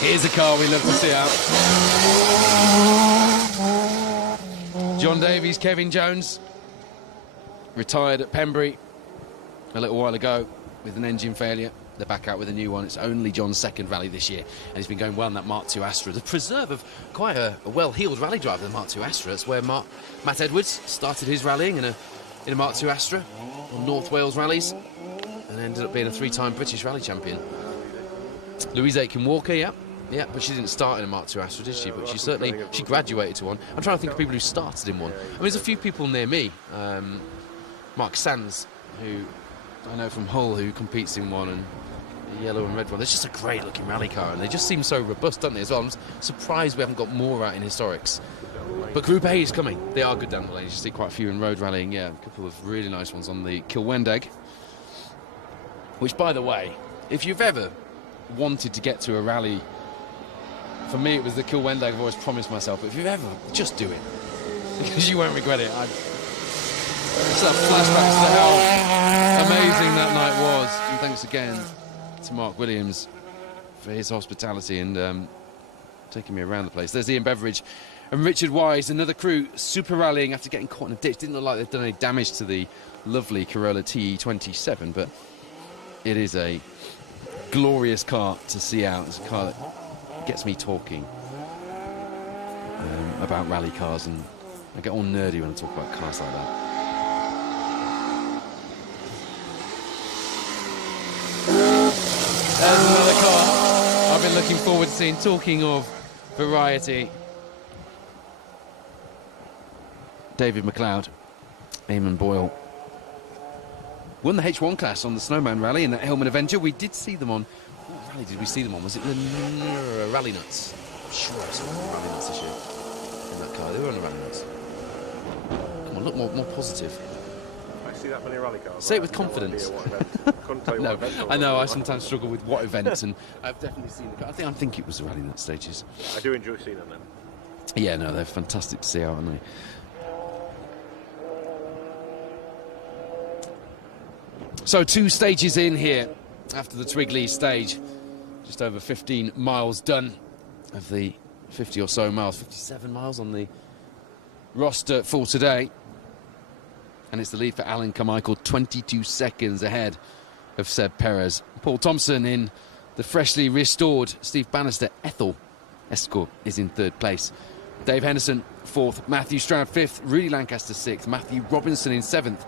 Here's a car we love to see out. John Davies, Kevin Jones, retired at Pembury a little while ago with an engine failure. They're back out with a new one. It's only John's second rally this year, and he's been going well in that Mark II Astra. The preserve of quite a well-heeled rally driver, the Mark II Astra. It's where Matt Edwards started his rallying in a Mark II Astra on North Wales rallies, and ended up being a three-time British rally champion. Louise Aitken-Walker, yeah, but she didn't start in a Mark II Astra, did she? But she graduated to one. I'm trying to think of people who started in one. I mean, there's a few people near me. Mark Sands, who I know from Hull, who competes in one, and the yellow and red one. It's just a great-looking rally car, and they just seem so robust, don't they, as well? I'm surprised we haven't got more out in historics. But Group A is coming. They are good down the lane. You see quite a few in road rallying, yeah. A couple of really nice ones on the Kilwendeg. Which, by the way, if you've ever wanted to get to a rally, for me it was the Kilwendeg. I've always promised myself, but if you've ever, just do it, because you won't regret it. It's that flashbacks to how amazing that night was, and thanks again to Mark Williams for his hospitality and taking me around the place. There's Ian Beveridge and Richard Wise, another crew super rallying after getting caught in a ditch. Didn't look like they've done any damage to the lovely Corolla TE27, but it is a glorious car to see out. It's a car that gets me talking about rally cars, and I get all nerdy when I talk about cars like that. There's another car I've been looking forward to seeing. Talking of variety, David McLeod, Eamon Boyle won the H1 class on the Snowman Rally in that Hillman Avenger. We did see them on... What rally did we see them on? Was it the Rally Nuts? I'm sure I saw them on Rally Nuts this year. In that car, they were on the Rally Nuts. Come on, look more positive. I see that many rally cars. Say it with confidence. No, I know, I sometimes struggle with what events, and I've definitely seen the car. I think it was the Rally Nuts stages. I do enjoy seeing them then. Yeah, no, they're fantastic to see out, aren't they? So 2 stages in here after the Twigley stage. Just over 15 miles done of the 50 or so miles. 57 miles on the roster for today. And it's the lead for Alan Carmichael, 22 seconds ahead of Seb Perez. Paul Thompson in the freshly restored Steve Bannister Ethel Escort is in 3rd place. Dave Henderson 4th, Matthew Stroud 5th, Rudy Lancaster 6th, Matthew Robinson in 7th,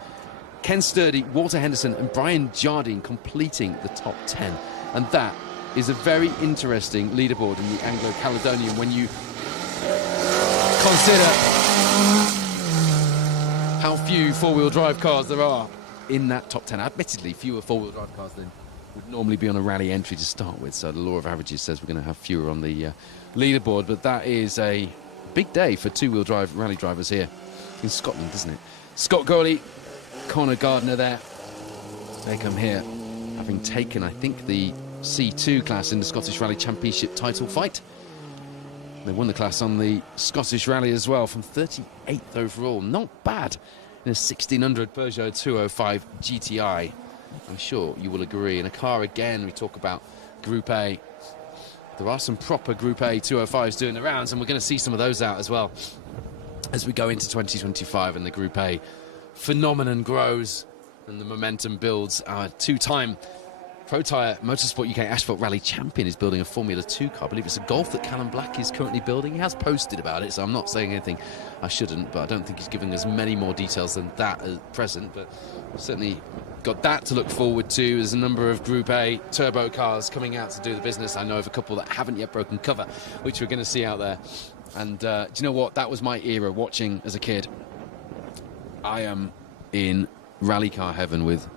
Ken Sturdy, Walter Henderson and Brian Jardine completing the top 10. And that is a very interesting leaderboard in the Anglo Caledonian when you consider how few four-wheel drive cars there are in that top 10. Admittedly, fewer four-wheel drive cars than would normally be on a rally entry to start with, so the law of averages says we're going to have fewer on the leaderboard, but that is a big day for two-wheel drive rally drivers here in Scotland, isn't it? Scott Gowley, Conor Gardner there. They come here having taken, I think, the C2 class in the Scottish Rally Championship title fight. They won the class on the Scottish Rally as well from 38th overall. Not bad in a 1600 Peugeot 205 GTI. I'm sure you will agree. In a car, again, we talk about Group A. There are some proper Group A 205s doing the rounds, and we're going to see some of those out as well as we go into 2025 and the Group A phenomenon grows and the momentum builds. Our two-time Pro Tyre Motorsport UK Asphalt Rally champion is building a Formula 2 car. I believe it's a Golf that Callum Black is currently building. He has posted about it, so I'm not saying anything I shouldn't, but I don't think he's giving us many more details than that at present. But we've certainly got that to look forward to. There's a number of Group A turbo cars coming out to do the business. I know of a couple that haven't yet broken cover, which we're going to see out there. And do you know what? That was my era watching as a kid. I am in rally car heaven with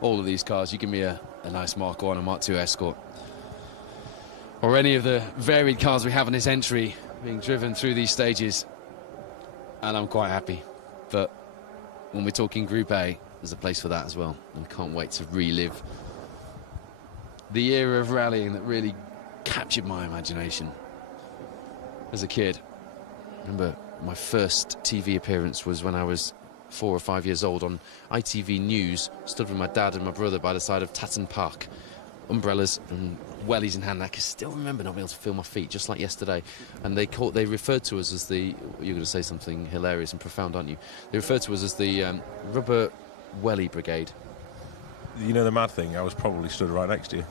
all of these cars. You give me a nice Mark 1 and Mark 2 Escort, or any of the varied cars we have in this entry being driven through these stages, and I'm quite happy. But when we're talking Group A, there's a place for that as well, and can't wait to relive the era of rallying that really captured my imagination as a kid. I remember my first TV appearance was when I was 4 or 5 years old on ITV News, stood with my dad and my brother by the side of Tatton Park, umbrellas and wellies in hand. I can still remember not being able to feel my feet, just like yesterday. And they referred to us as the, you're going to say something hilarious and profound, aren't you? They referred to us as the Rubber Welly Brigade. You know the mad thing? I was probably stood right next to you.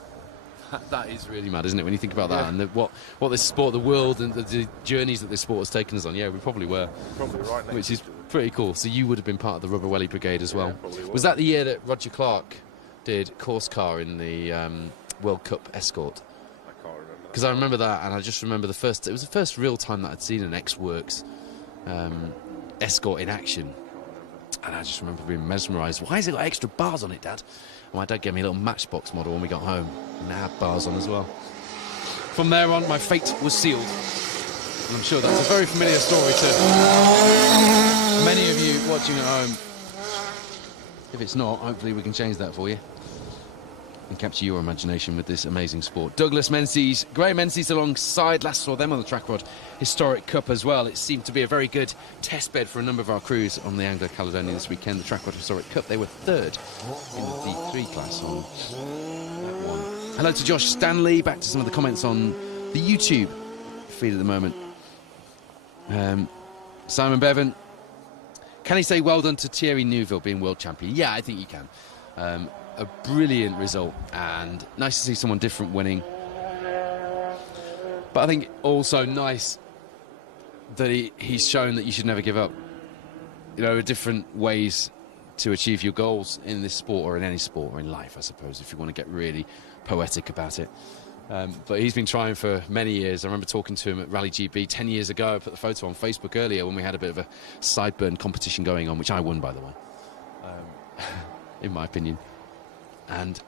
That is really mad, isn't it, when you think about that, and what this sport, the world, and the journeys that this sport has taken us on. Yeah, we probably were. Probably right next, which is pretty cool. So you would have been part of the Rubber Welly Brigade as well. Yeah, was that the year that Roger Clark did course car in the World Cup Escort? I can't remember. Because I remember that, and I just remember it was the first real time that I'd seen an X-Works Escort in action. And I just remember being mesmerised. Why has it got extra bars on it, Dad? And my dad gave me a little Matchbox model when we got home, and it had bars on as well. From there on, my fate was sealed. And I'm sure that's a very familiar story to many of you watching at home. If it's not, hopefully we can change that for you and capture your imagination with this amazing sport. Douglas Menzies, Graham Menzies alongside, last saw them on the Track Rod Historic Cup as well. It seemed to be a very good test bed for a number of our crews on the Anglo Caledonian this weekend, the Track Rod Historic Cup. They were third in the D3 class on that one. Hello to Josh Stanley. Back to some of the comments on the YouTube feed at the moment. Simon Bevan, can he say well done to Thierry Neuville being world champion? Yeah, I think you can. A brilliant result, and nice to see someone different winning. But I think also nice that he's shown that you should never give up. You know, there are different ways to achieve your goals in this sport, or in any sport, or in life, I suppose, if you want to get really poetic about it. But he's been trying for many years. I remember talking to him at Rally GB 10 years ago. I put the photo on Facebook earlier when we had a bit of a sideburn competition going on, which I won, by the way, in my opinion. And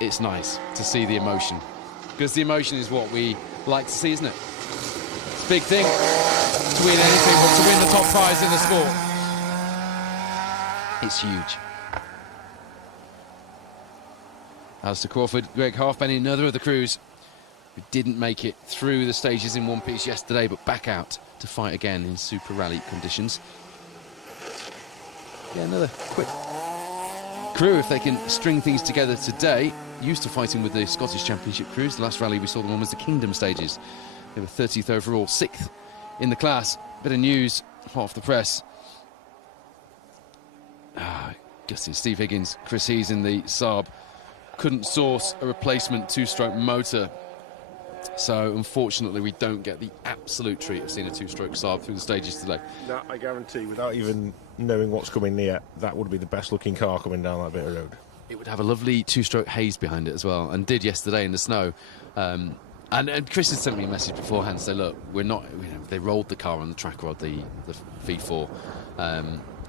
it's nice to see the emotion, because the emotion is what we like to see, isn't it? It's a big thing to win anything, but to win the top prize in the sport, it's huge. Alistair Crawford, Greg Halfpenny, another of the crews who didn't make it through the stages in one piece yesterday, but back out to fight again in Super Rally conditions. Yeah, another quick crew, if they can string things together today. Used to fighting with the Scottish Championship crews. The last rally we saw them on was the Kingdom stages. They were 30th overall, 6th in the class. Bit of news, hot off the press. Guessing Steve Higgins, Chris Hees in the Saab couldn't source a replacement two-stroke motor. So, unfortunately, we don't get the absolute treat of seeing a two-stroke Saab through the stages today. That, I guarantee, without even knowing what's coming near, that would be the best-looking car coming down that bit of road. It would have a lovely two-stroke haze behind it as well, and did yesterday in the snow. And Chris had sent me a message beforehand to say, look, we're not, they rolled the car on the track rod, the V4,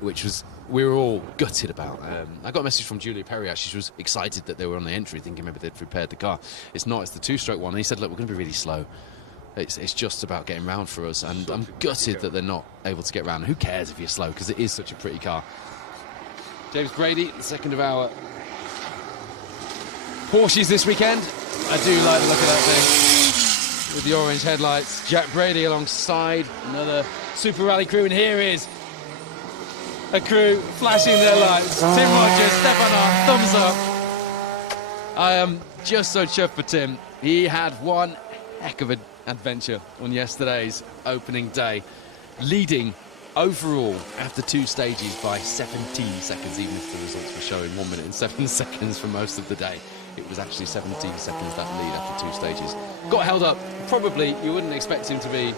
which was we were all gutted about. I got a message from Julia Perry, actually. She was excited that they were on the entry, thinking maybe they'd prepared the car. It's not, it's the two-stroke one. And he said, look, we're going to be really slow. It's just about getting round for us. And I'm gutted that they're not able to get round. Who cares if you're slow, because it is such a pretty car. James Brady, the second of our Porsches this weekend. I do like the look of that thing. With the orange headlights. Jack Brady alongside another Super Rally crew. And here is a crew flashing their lights. Tim Rogers, Stefan Hahn, thumbs up. I am just so chuffed for Tim. He had one heck of an adventure on yesterday's opening day, leading overall after 2 stages by 17 seconds, even if the results were showing 1 minute and 7 seconds for most of the day. It was actually 17 seconds that lead after 2 stages. Got held up. Probably you wouldn't expect him to be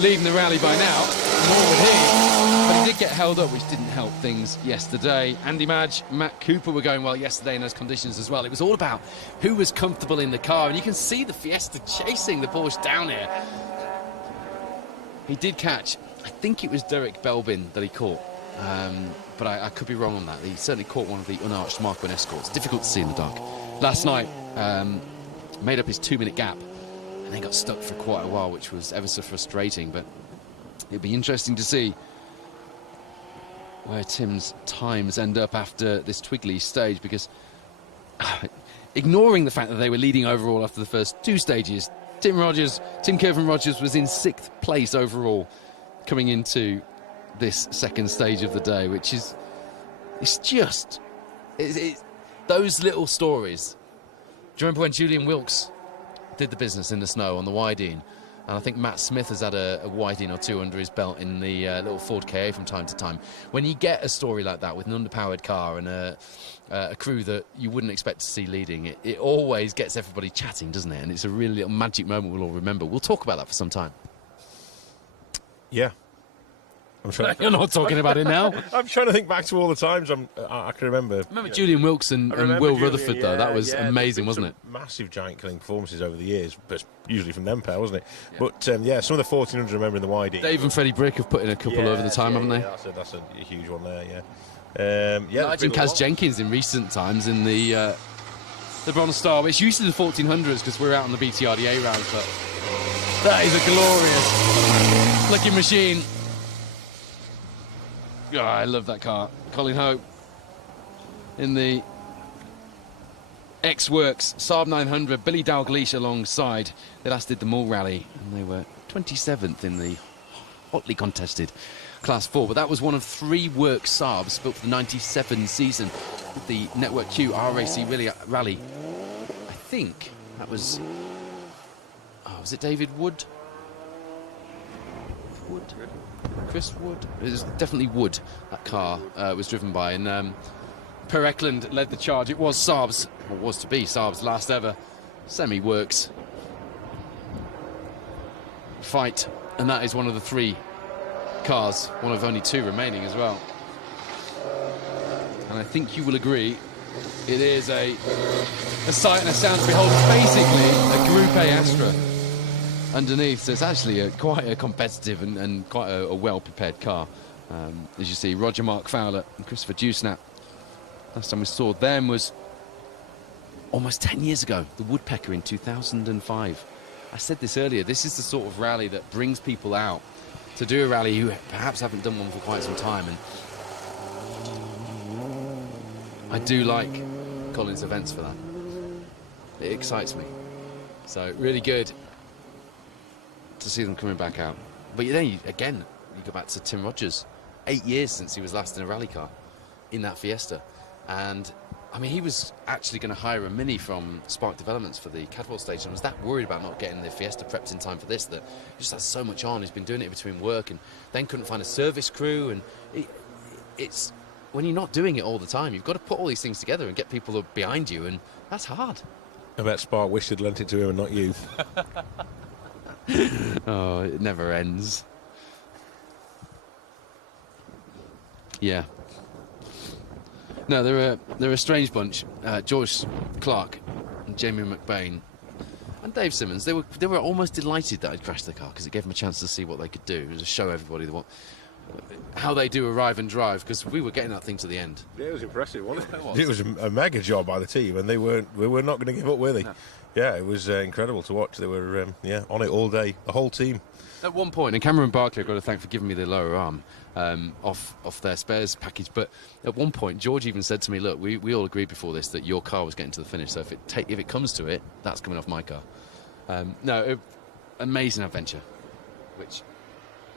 leading the rally by now, more would he. But he did get held up, which didn't help things yesterday. Andy Madge, Matt Cooper were going well yesterday in those conditions as well. It was all about who was comfortable in the car, and you can see the Fiesta chasing the Porsche down here. He did catch, I think it was Derek Belbin that he caught, but I could be wrong on that. He certainly caught one of the unarched Mark 1 Escorts. Difficult to see in the dark. Last night, made up his 2-minute gap, and then got stuck for quite a while, which was ever so frustrating. But it'll be interesting to see where Tim's times end up after this Twigley stage, because ignoring the fact that they were leading overall after the first 2 stages, Tim Kirvan Rogers was in 6th place overall coming into this second stage of the day, which is, it's just, those little stories. Do you remember when Julian Wilkes did the business in the snow on the Widine? And I think Matt Smith has had a Widine or 2 under his belt in the little Ford KA from time to time. When you get a story like that with an underpowered car and a crew that you wouldn't expect to see leading, it always gets everybody chatting, doesn't it? And it's a really little magic moment we'll all remember. We'll talk about that for some time. Yeah. I'm trying You're not talking about it now. I'm trying to think back to all the times I can remember. Remember Julian Wilkes and Will Julian, Rutherford, though? That was amazing, wasn't it? Massive giant killing performances over the years, but usually from them pair, wasn't it? Yeah. But some of the 1400s I remember in the Widey. Dave and Freddie Brick have put in a couple over the time, haven't they? Yeah, that's a huge one there, Nigel Kaz Jenkins in recent times in the Bronze Star, which usually the 1400s because we're out on the BTRDA round, but that is a glorious looking machine. Oh, I love that car. Colin Hope in the X-Works Saab 900, Billy Dalgleish alongside. They last did the Mall Rally and they were 27th in the hotly contested Class 4. But that was one of 3 Works Saabs built for the 97 season with the Network Q RAC Rally. I think that was... was it David Wood? Chris Wood? It was definitely Wood, that car was driven by. And Per Eklund led the charge. It was Saab's, or was to be Saab's last ever semi-works fight. And that is one of the 3 cars, one of only 2 remaining as well. And I think you will agree, it is a sight and a sound to behold. It's basically a Group A Astra underneath, so it's actually quite a competitive and quite a well-prepared car. As you see, Roger Mark Fowler and Christopher Dewsnap. Last time we saw them was almost 10 years ago, the Woodpecker in 2005. I said this earlier, this is the sort of rally that brings people out to do a rally who perhaps haven't done one for quite some time. And I do like Colin's events for that. It excites me. So really good to see them coming back out. But then again, you go back to Tim Rogers, 8 years since he was last in a rally car in that Fiesta. And I mean, he was actually going to hire a Mini from Spark Developments for the Cadwell stage and was that worried about not getting the Fiesta prepped in time for this that he just has so much on. He's been doing it between work and then couldn't find a service crew. And it's when you're not doing it all the time, you've got to put all these things together and get people behind you, and that's hard. I bet Spark wished they'd lent it to him and not you. Oh, it never ends. Yeah. No, they're a strange bunch. George Clark and Jamie McBain and Dave Simmons. They were almost delighted that I'd crashed the car because it gave them a chance to see what they could do, to show everybody how they do arrive and drive, because we were getting that thing to the end. Yeah, it was impressive, wasn't it? It was. It was a mega job by the team, and they were not going to give up, were they? No. Yeah, it was incredible to watch. They were on it all day, the whole team. At one point, and Cameron Barkley, I've got to thank for giving me the lower arm off their spares package, but at one point George even said to me, look, we all agreed before this that your car was getting to the finish, so if it comes to it, that's coming off my car. Amazing adventure, which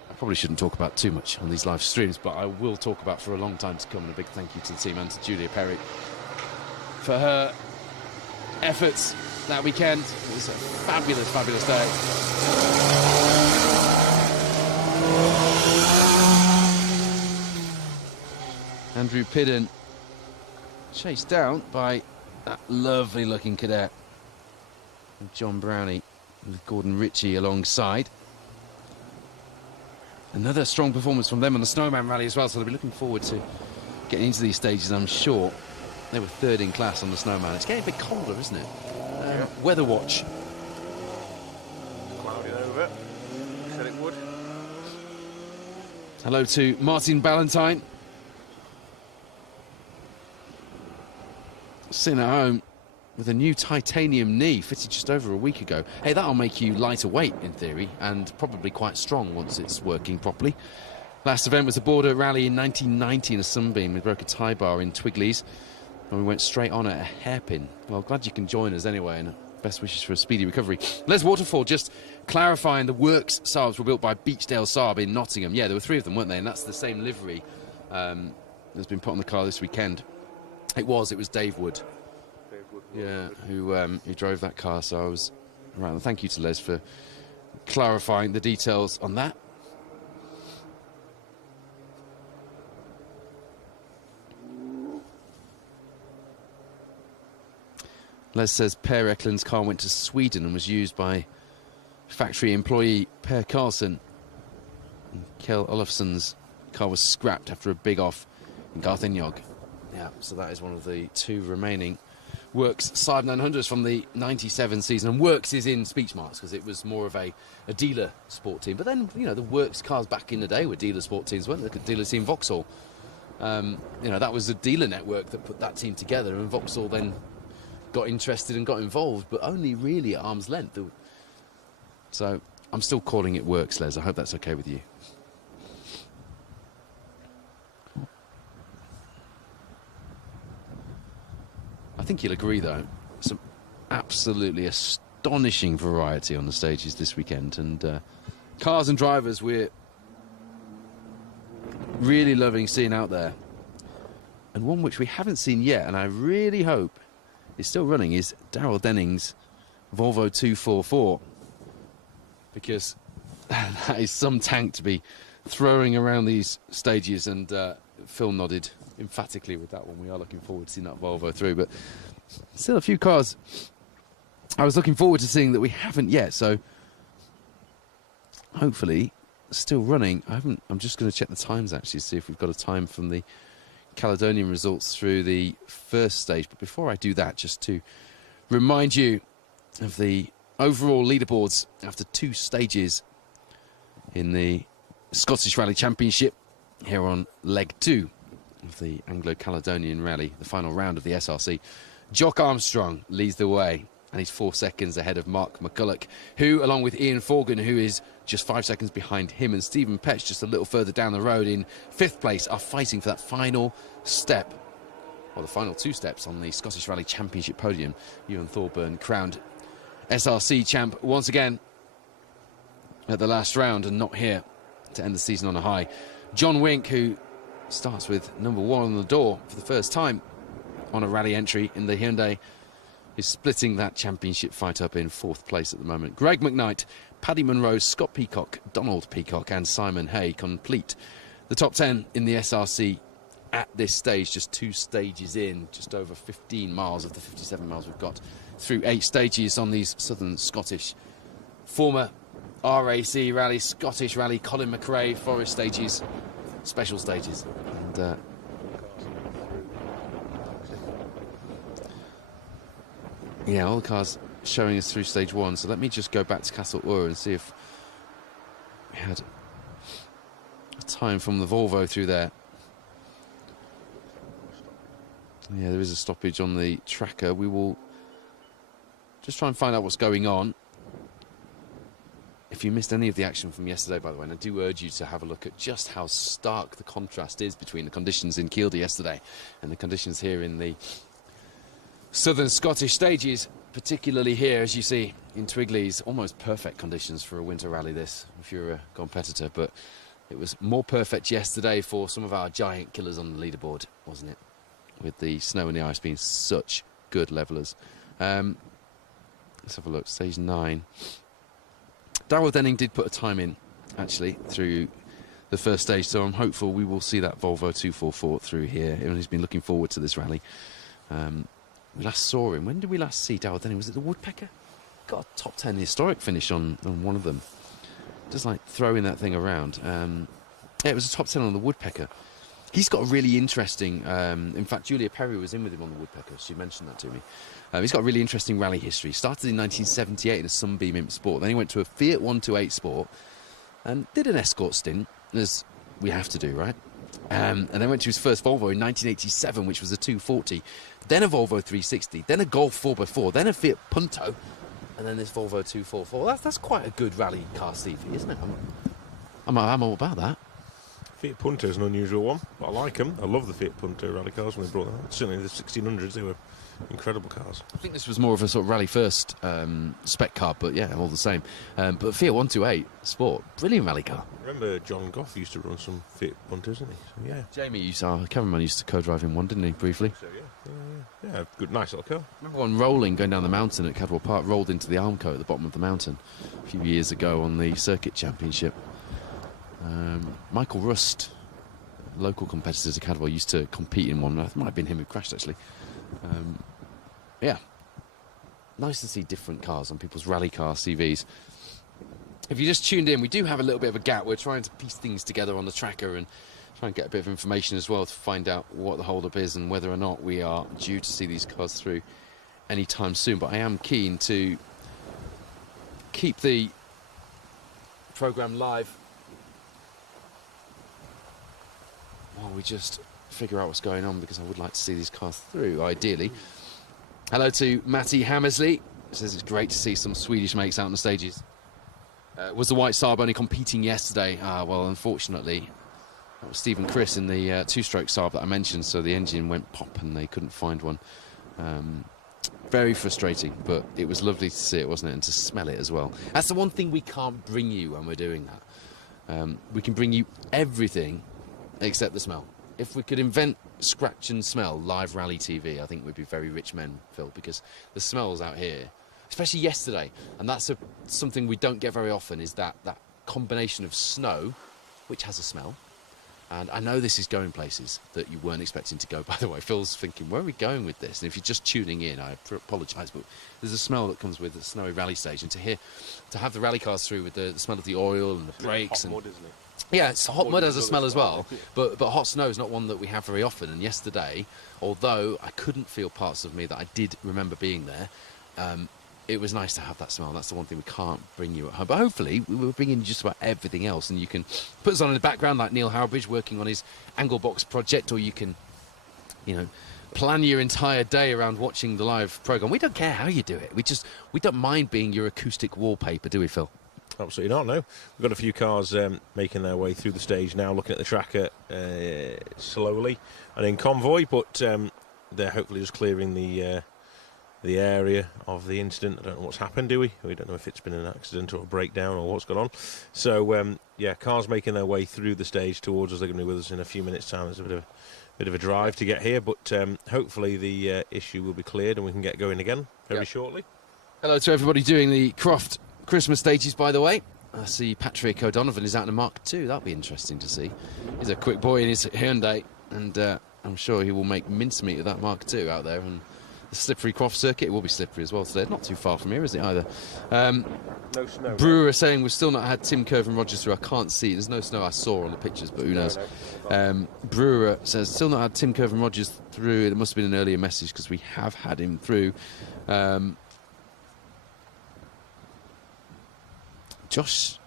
I probably shouldn't talk about too much on these live streams, but I will talk about for a long time to come. And a big thank you to the team and to Julia Perry for her efforts that weekend. It was a fabulous, fabulous day. Andrew Pidden chased down by that lovely looking cadet John Brownie with Gordon Ritchie alongside. Another strong performance from them on the Snowman Rally as well, so they'll be looking forward to getting into these stages, I'm sure. They were third in class on the Snowman. It's getting a bit colder, isn't it? Yeah. Weather watch. Clouded over. Said it would. Hello to Martin Ballantyne. Sitting at home with a new titanium knee fitted just over a week ago. Hey, that'll make you lighter weight in theory, and probably quite strong once it's working properly. Last event was the Border Rally in 1990 in a Sunbeam. We broke a tie bar in Twigleys, and we went straight on at a hairpin. Well, glad you can join us anyway, and best wishes for a speedy recovery. Les Waterfall just clarifying the works Saabs were built by Beechdale Saab in Nottingham. Yeah, there were 3 of them, weren't they? And that's the same livery that's been put on the car this weekend. It was Dave Wood. Yeah, who drove that car, so I was right. Thank you to Les for clarifying the details on that. Les says Per Eklund's car went to Sweden and was used by factory employee Per Carlson. And Kjell Olofsson's car was scrapped after a big off in Garthenjog. Yeah, so that is one of the 2 remaining Works Saab 900s from the 97 season. And Works is in speech marks because it was more of a dealer sport team. But then, the Works cars back in the day were dealer sport teams, weren't they? Look at dealer team Vauxhall. That was a dealer network that put that team together, and Vauxhall then got interested and got involved, but only really at arm's length. So I'm still calling it Works, Les. I hope that's okay with you. I think you'll agree, though, some absolutely astonishing variety on the stages this weekend, and cars and drivers we're really loving seeing out there. And one which we haven't seen yet, and I really hope is still running, is Darryl Denning's Volvo 244, because that is some tank to be throwing around these stages, and Phil nodded emphatically with that one. We are looking forward to seeing that Volvo through, but still a few cars I was looking forward to seeing that we haven't yet, so hopefully still running. I'm just going to check the times actually, see if we've got a time from the Caledonian results through the first stage. But before I do that, just to remind you of the overall leaderboards after 2 stages in the Scottish Rally Championship here on leg 2 of the Anglo Caledonian Rally, the final round of the SRC. Jock Armstrong leads the way, and he's 4 seconds ahead of Mark McCulloch, who, along with Ian Forgan, who is just 5 seconds behind him, and Stephen Petch just a little further down the road in 5th place, are fighting for that final step, or the final 2 steps on the Scottish Rally Championship podium. Ewan Thorburn crowned SRC champ once again at the last round, and not here to end the season on a high. John Wink, who starts with number 1 on the door for the first time on a rally entry in the Hyundai, is splitting that championship fight up in 4th place at the moment. Greg McKnight, Paddy Munro, Scott Peacock, Donald Peacock and Simon Hay complete the top 10 in the SRC at this stage, just 2 stages in, just over 15 miles of the 57 miles we've got through 8 stages on these southern Scottish former RAC Rally, Scottish Rally, Colin McRae, Forest stages, special stages. And yeah, all the cars showing us through stage 1. So let me just go back to Castle Ur and see if we had a time from the Volvo through there. Yeah, there is a stoppage on the tracker. We will just try and find out what's going on. If you missed any of the action from yesterday, by the way, and I do urge you to have a look at just how stark the contrast is between the conditions in Kielder yesterday and the conditions here in the southern Scottish stages, particularly here, as you see, in Twigley's. Almost perfect conditions for a winter rally, this, if you're a competitor, but it was more perfect yesterday for some of our giant killers on the leaderboard, wasn't it? With the snow and the ice being such good levelers. Let's have a look, stage 9. Darrell Denning did put a time in, actually, through the first stage, so I'm hopeful we will see that Volvo 244 through here. He's been looking forward to this rally. We last saw him. When did we last see Darrell Denning? Was it the Woodpecker? Got a top 10 historic finish on one of them. Just like throwing that thing around. Yeah, it was a top 10 on the Woodpecker. He's got a really interesting... in fact, Julia Perry was in with him on the Woodpecker. She mentioned that to me. He's got a really interesting rally history. Started in 1978 in a Sunbeam Imp Sport. Then he went to a Fiat 128 Sport and did an escort stint, as we have to do, right? And then went to his first Volvo in 1987, which was a 240. Then a Volvo 360. Then a Golf 4x4. Then a Fiat Punto. And then this Volvo 244. That's quite a good rally car, Stevie, isn't it? I'm all about that. Fiat Punto is an unusual one, but I like them. I love the Fiat Punto rally cars when they brought them out. Certainly the 1600s, they were incredible cars. I think this was more of a sort of rally first spec car, but yeah, all the same. But Fiat 128 Sport, brilliant rally car. I remember John Goff used to run some Fiat Puntos, didn't he? So, yeah. Jamie, our cameraman, used to co-drive in one, didn't he, briefly? So, yeah, good, nice little car. I remember one rolling, going down the mountain at Cadwell Park, rolled into the Almco at the bottom of the mountain a few years ago on the Circuit Championship. Michael Rust, local competitors at Cadwell, used to compete in one. It might have been him who crashed, actually. Yeah, nice to see different cars on people's rally car CVs. If you just tuned in, we do have a little bit of a gap. We're trying to piece things together on the tracker and try and get a bit of information as well to find out what the hold-up is and whether or not we are due to see these cars through anytime soon. But I am keen to keep the programme live while we just figure out what's going on, because I would like to see these cars through, ideally. Hello to Matty Hammersley. Says it's great to see some Swedish makes out on the stages. Was the White Saab only competing yesterday? Well, unfortunately, that was Stephen Chris in the two-stroke Saab that I mentioned, so the engine went pop and they couldn't find one. Very frustrating, but it was lovely to see it, wasn't it? And to smell it as well. That's the one thing we can't bring you when we're doing that. We can bring you everything except the smell. If we could invent scratch and smell live rally TV, I think we'd be very rich men, Phil, because the smells out here, especially yesterday, and that's something we don't get very often, is that combination of snow, which has a smell. And I know this is going places that you weren't expecting to go, by the way. Phil's thinking, where are we going with this? And if you're just tuning in, I apologise, but there's a smell that comes with the snowy rally stage. And to have the rally cars through with the smell of the oil and the brakes. Hot mud, isn't it? Yeah, hot mud has a smell as well, but hot snow is not one that we have very often. And yesterday, although I couldn't feel parts of me that I did remember being there, it was nice to have that smell. That's the one thing we can't bring you at home. But hopefully, we will bring in just about everything else, and you can put us on in the background like Neil Howbridge working on his Anglebox project, or you can, plan your entire day around watching the live programme. We don't care how you do it. We don't mind being your acoustic wallpaper, do we, Phil? Absolutely not, no. We've got a few cars making their way through the stage now, looking at the tracker slowly and in convoy, but they're hopefully just clearing the area of the incident. I don't know what's happened, do we? We don't know if it's been an accident or a breakdown or what's gone on. So, cars making their way through the stage towards us. They're going to be with us in a few minutes' time. There's a bit of a drive to get here, but hopefully the issue will be cleared and we can get going again very shortly. Hello to everybody doing the Croft Christmas stages, by the way. I see Patrick O'Donovan is out in a Mark II. That'll be interesting to see. He's a quick boy in his Hyundai, and I'm sure he will make mincemeat of that Mark II out there. And the slippery Croft circuit, it will be slippery as well today. Not too far from here, is it, either? No snow. Brewer saying we've still not had Tim Curve and Rogers through. I can't see. There's no snow I saw on the pictures, but who knows? Brewer says still not had Tim Curve and Rogers through. It must have been an earlier message because we have had him through. Josh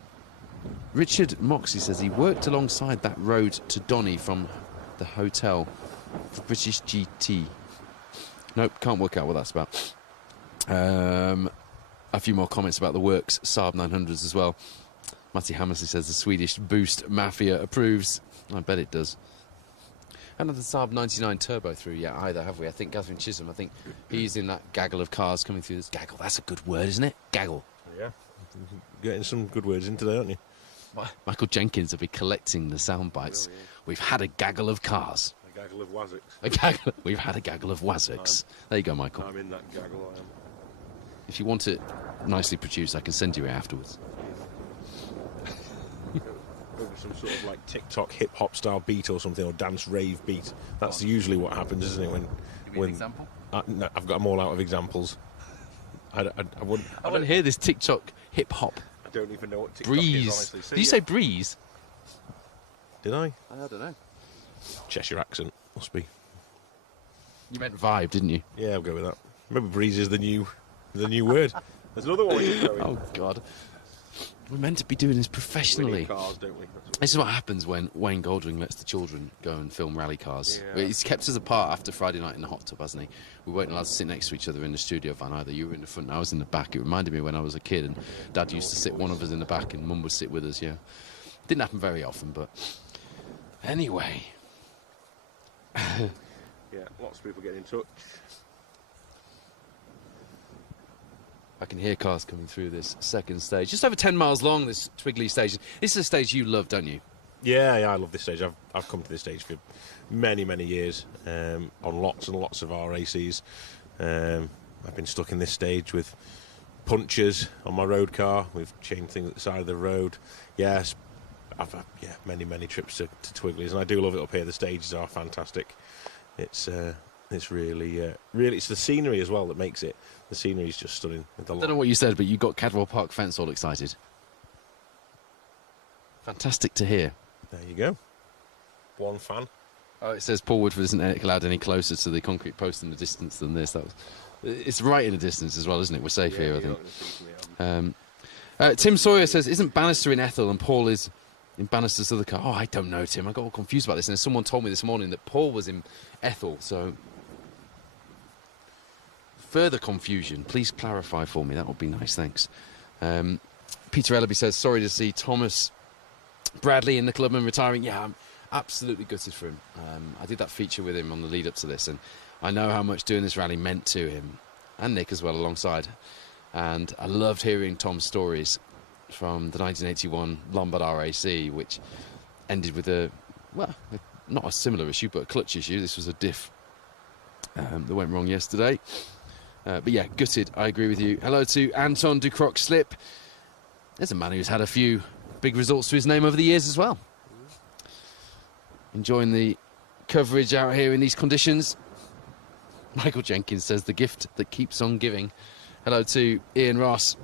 Richard Moxley says he worked alongside that road to Donny from the hotel for British GT. Nope, can't work out what that's about. A few more comments about the works Saab 900s as well. Matty Hammersley says the Swedish Boost Mafia approves. I bet it does. Haven't had the Saab 99 Turbo through yet either, have we? I think Gavin Chisholm, I think he's in that gaggle of cars coming through this. Gaggle, that's a good word, isn't it? Gaggle. Yeah. Getting some good words in today, aren't you? Michael Jenkins will be collecting the sound bites. Yeah. We've had a gaggle of cars. A gaggle of Wazzocks. We've had a gaggle of Wazzocks. There you go, Michael. I'm in that gaggle, I am. If you want it nicely produced, I can send you it afterwards. Over some sort of like TikTok hip hop style beat or something, or dance rave beat. That's usually what happens, isn't it? Give me an example. No, I've got them all out of examples. I wouldn't hear this TikTok hip hop. I don't even know what TikTok Breeze. is, honestly. Did you say breeze? Did I? I don't know. Cheshire accent must be. You meant vibe, didn't you? Yeah, I'll go with that. Remember, breeze is the new word. There's another one. Oh God. We're meant to be doing this professionally. Cars, don't we? This is what happens when Wayne Goldring lets the children go and film rally cars. Yeah. He's kept us apart after Friday night in the hot tub, hasn't he? We weren't allowed to sit next to each other in the studio van either. You were in the front and I was in the back. It reminded me when I was a kid and Dad used to sit one of us in the back and Mum would sit with us, yeah. Didn't happen very often, but anyway. Yeah, lots of people getting in touch. I can hear cars coming through this second stage. Just over 10 miles long, this Twigley stage. This is a stage you love, don't you? Yeah, I love this stage. I've come to this stage for many, many years on lots and lots of RACs. I've been stuck in this stage with punchers on my road car. We've changed things at the side of the road. Yes, I've had many, many trips to Twigley's, and I do love it up here. The stages are fantastic. It's really, it's the scenery as well that makes it. The scenery is just stunning. I don't know what you said, but you got Cadwell Park fence all excited. Fantastic to hear. There you go. One fan. Oh, it says Paul Woodford isn't allowed any closer to the concrete post in the distance than this. It's right in the distance as well, isn't it? We're safe here, I think. Tim Sawyer says, isn't Bannister in Ethel and Paul is in Bannister's other car? Oh, I don't know, Tim. I got all confused about this. And someone told me this morning that Paul was in Ethel, so further confusion. Please clarify for me. That would be nice, thanks. Peter Ellaby says, sorry to see Thomas Bradley in the club and retiring. Yeah, I'm absolutely gutted for him. I did that feature with him on the lead up to this, and I know how much doing this rally meant to him, and Nick as well alongside. And I loved hearing Tom's stories from the 1981 Lombard RAC, which ended with not a similar issue, but a clutch issue. This was a diff that went wrong yesterday. But yeah, gutted, I agree with you. Hello to Anton Ducroc Slip. There's a man who's had a few big results to his name over the years as well. Enjoying the coverage out here in these conditions. Michael Jenkins says, the gift that keeps on giving. Hello to Ian Ross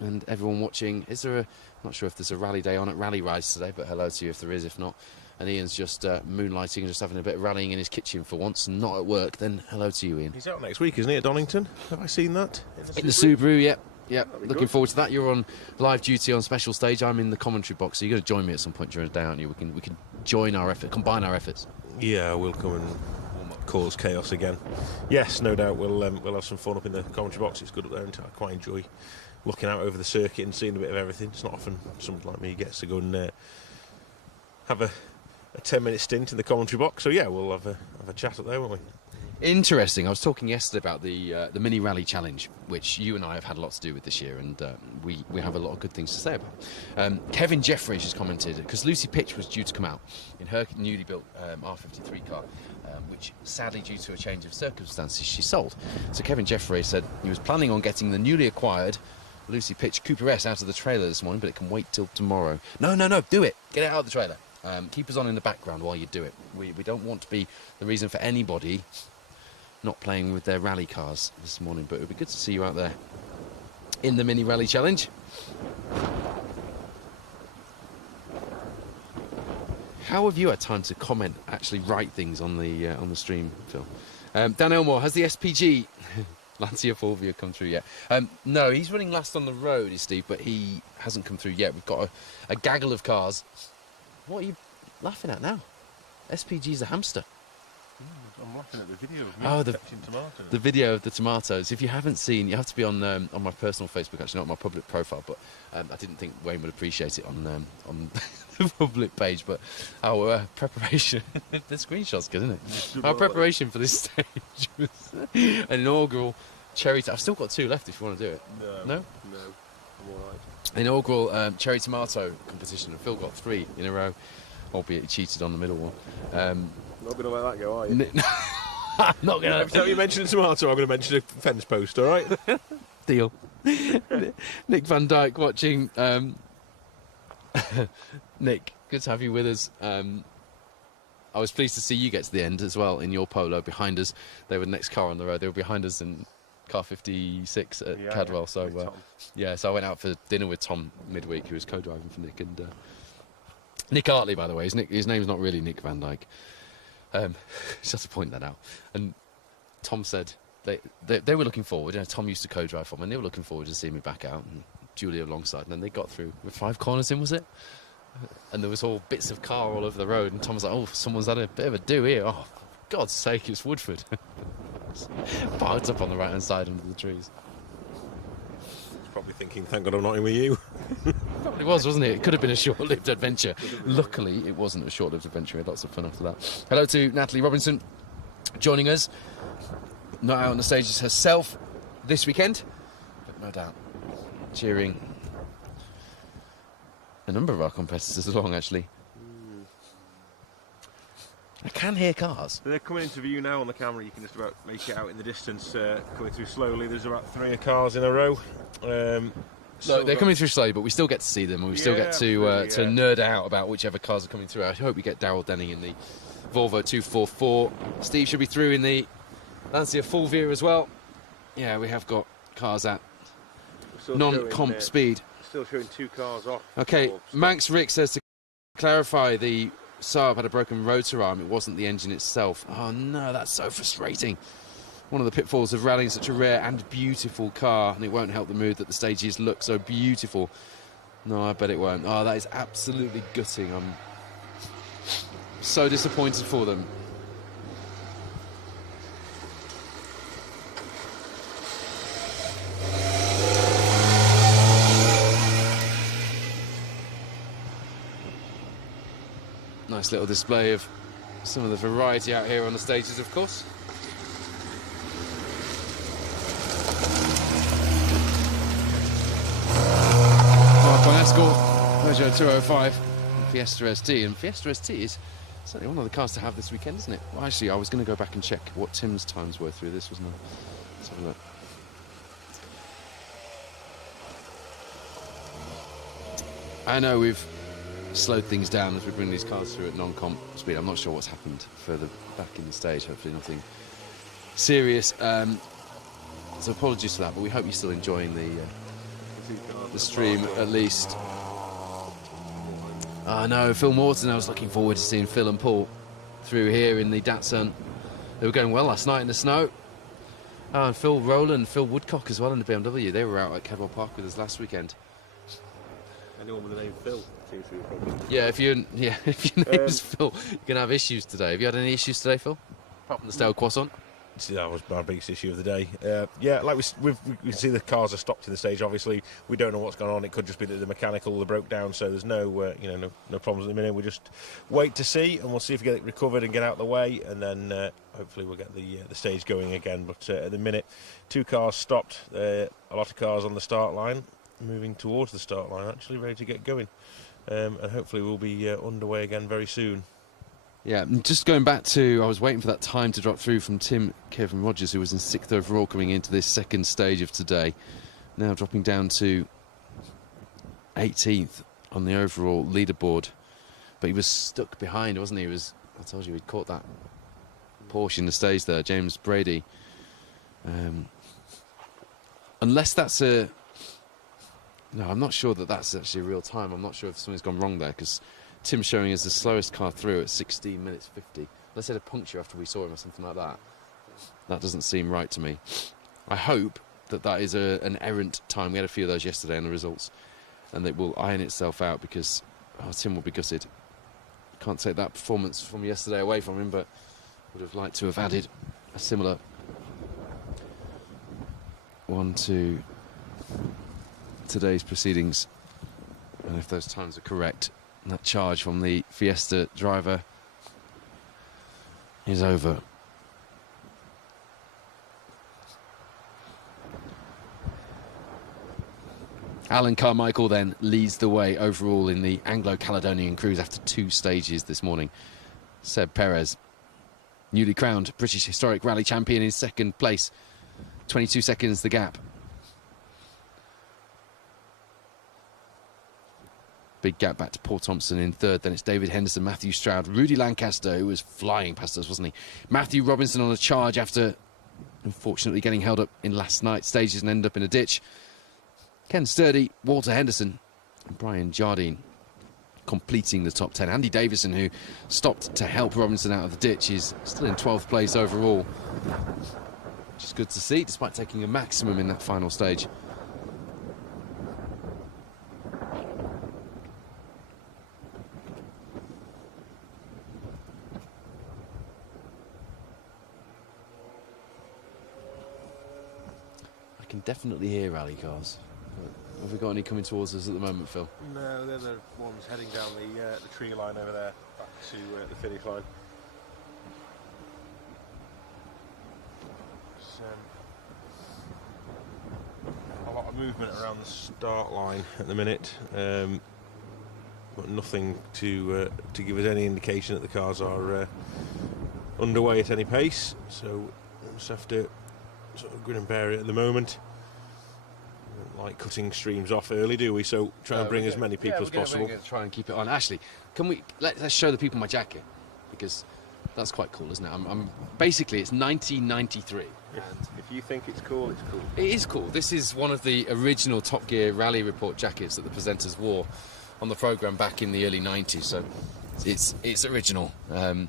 and everyone watching. I'm not sure if there's a rally day on at Rally Rise today, but hello to you if there is. If not, and Ian's just moonlighting and just having a bit of rallying in his kitchen for once and not at work, then hello to you, Ian. He's out next week, isn't he, at Donington? Have I seen that? In the Subaru, yep. Looking forward to that. You're on live duty on special stage. I'm in the commentary box, so you're going to join me at some point during the day, aren't you? We can join our effort, combine our efforts. Yeah, we'll come and cause chaos again. Yes, no doubt we'll have some fun up in the commentary box. It's good up there, and I quite enjoy looking out over the circuit and seeing a bit of everything. It's not often someone like me gets to go and have a 10-minute stint in the commentary box. So yeah, we'll have a chat up there, won't we? Interesting. I was talking yesterday about the mini rally challenge, which you and I have had a lot to do with this year, and we have a lot of good things to say about. Kevin Jeffreys has commented, because Lucy Pitch was due to come out in her newly built R53 car, which sadly, due to a change of circumstances, she sold. So Kevin Jeffreys said he was planning on getting the newly acquired Lucy Pitch Cooper S out of the trailer this morning, but it can wait till tomorrow. No, do it. Get it out of the trailer. Keep us on in the background while you do it. We don't want to be the reason for anybody not playing with their rally cars this morning, but it would be good to see you out there in the mini rally challenge. How have you had time to comment, actually write things on the stream, Phil? Dan Elmore, has the SPG Lancia Fulvia come through yet? No, he's running last on the road, is Steve, but he hasn't come through yet. We've got a gaggle of cars. What are you laughing at now? SPG's a hamster. I'm laughing at the video of me catching tomatoes. The video of the tomatoes. If you haven't seen, you have to be on my personal Facebook, actually, not my public profile. But I didn't think Wayne would appreciate it on the public page. But our preparation, the screenshot's good, isn't it? Our preparation for this stage was an inaugural cherry. I've still got 2 left if you want to do it. No, I'm all right. Inaugural cherry tomato competition, and Phil got 3 in a row, albeit he cheated on the middle one. Not going to let that go, are you? I'm not going to. Every time you mention a tomato, I'm going to mention a fence post, all right? Deal. Nick Van Dyke watching. Nick, good to have you with us. I was pleased to see you get to the end as well in your polo behind us. They were the next car on the road. They were behind us in car 56 at Cadwell. So so I went out for dinner with Tom midweek, who was co-driving for Nick. And Nick Hartley, by the way, his name's not really Nick Van Dyke. Just to point that out. And Tom said they were looking forward. Tom used to co-drive for me, and they were looking forward to seeing me back out, and Julia alongside. And then they got through with 5 corners in, was it? And there was all bits of car all over the road. And Tom was like, "Oh, someone's had a bit of a do here. Oh, for God's sake, it's Woodford." Parked up on the right-hand side under the trees. Probably thinking, thank God I'm not in with you. Probably was, wasn't it? It could have been a short-lived adventure. Luckily, it wasn't a short-lived adventure. We had lots of fun after that. Hello to Natalie Robinson joining us. Not out on the stages herself this weekend, but no doubt cheering a number of our competitors along, actually. I can hear cars. They're coming into view now on the camera. You can just about make it out in the distance, coming through slowly. There's about 3 cars in a row. So they're coming through slowly, but we still get to see them, and we still get to nerd out about whichever cars are coming through. I hope we get Darryl Denning in the Volvo 244. Steve should be through in the Lancia Fulvia as well. Yeah, we have got cars at non-comp speed. Still showing 2 cars off. Okay, Manx Rick says to clarify, the Saab had a broken rotor arm. It wasn't the engine itself. Oh no, that's so frustrating. One of the pitfalls of rallying such a rare and beautiful car, and it won't help the mood that the stages look so beautiful. No, I bet it won't. Oh, that is absolutely gutting. I'm so disappointed for them. Nice little display of some of the variety out here on the stages, of course. Escort, Peugeot 205, and Fiesta ST. And Fiesta ST is certainly one of the cars to have this weekend, isn't it? Well, actually, I was going to go back and check what Tim's times were through this, wasn't I? Let's have a look. I know we've slowed things down as we bring these cars through at non-comp speed. I'm not sure what's happened further back in the stage. Hopefully nothing serious. So apologies for that, but we hope you're still enjoying the stream at least. I know, Phil Morton, I was looking forward to seeing Phil and Paul through here in the Datsun. They were going well last night in the snow. Oh, and Phil Rowland, Phil Woodcock as well in the BMW. They were out at Cadwell Park with us last weekend. Anyone with the name Phil seems to be a problem. Yeah, if your name's Phil, you're going to have issues today. Have you had any issues today, Phil? Apart from the stale croissant? That was my biggest issue of the day. Yeah, like we can see the cars are stopped in the stage. Obviously, we don't know what's going on. It could just be that the mechanical, the broke down. So there's no problems at the minute. We just wait to see, and we'll see if we get it recovered and get out of the way, and then hopefully we'll get the stage going again. But at the minute, 2 cars stopped. A lot of cars on the start line, moving towards the start line, actually ready to get going, and hopefully we'll be underway again very soon. Yeah, just going back to, I was waiting for that time to drop through from Tim Kevin Rogers, who was in 6th overall coming into this second stage of today. Now dropping down to 18th on the overall leaderboard. But he was stuck behind, wasn't he? I told you, he'd caught that Porsche in the stage there, James Brady. Unless that's no, I'm not sure that that's actually real time. I'm not sure if something's gone wrong there, because Tim's showing us the slowest car through at 16 minutes 50. Unless he had a puncture after we saw him or something like that. That doesn't seem right to me. I hope that is an errant time. We had a few of those yesterday in the results, and it will iron itself out, because Tim will be gutted. Can't take that performance from yesterday away from him, but would have liked to have added a similar one to today's proceedings. And if those times are correct, that charge from the Fiesta driver is over. Alan Carmichael then leads the way overall in the Anglo Caledonian cruise after 2 stages this morning. Seb Perez, newly crowned British Historic Rally Champion, in 2nd place. 22 seconds the gap. Big gap back to Paul Thompson in 3rd. Then it's David Henderson, Matthew Stroud, Rudy Lancaster, who was flying past us, wasn't he? Matthew Robinson on a charge after, unfortunately, getting held up in last night's stages and ended up in a ditch. Ken Sturdy, Walter Henderson, and Brian Jardine completing the top 10. Andy Davison, who stopped to help Robinson out of the ditch, is still in 12th place overall, which is good to see, despite taking a maximum in that final stage. I can definitely hear rally cars. Have we got any coming towards us at the moment, Phil? No, they're the ones heading down the tree line over there, back to the finish line. A lot of movement around the start line at the minute, but nothing to give us any indication that the cars are underway at any pace. So we'll just have to sort of grin and bear it at the moment. Like cutting streams off early, do we? So try and bring as many people as possible. We're going to try and keep it on. Actually, can we let's show the people my jacket, because that's quite cool, isn't it? I'm basically, it's 1993. If you think it's cool, it's cool. It is cool. This is one of the original Top Gear Rally Report jackets that the presenters wore on the programme back in the early 90s. So it's original, and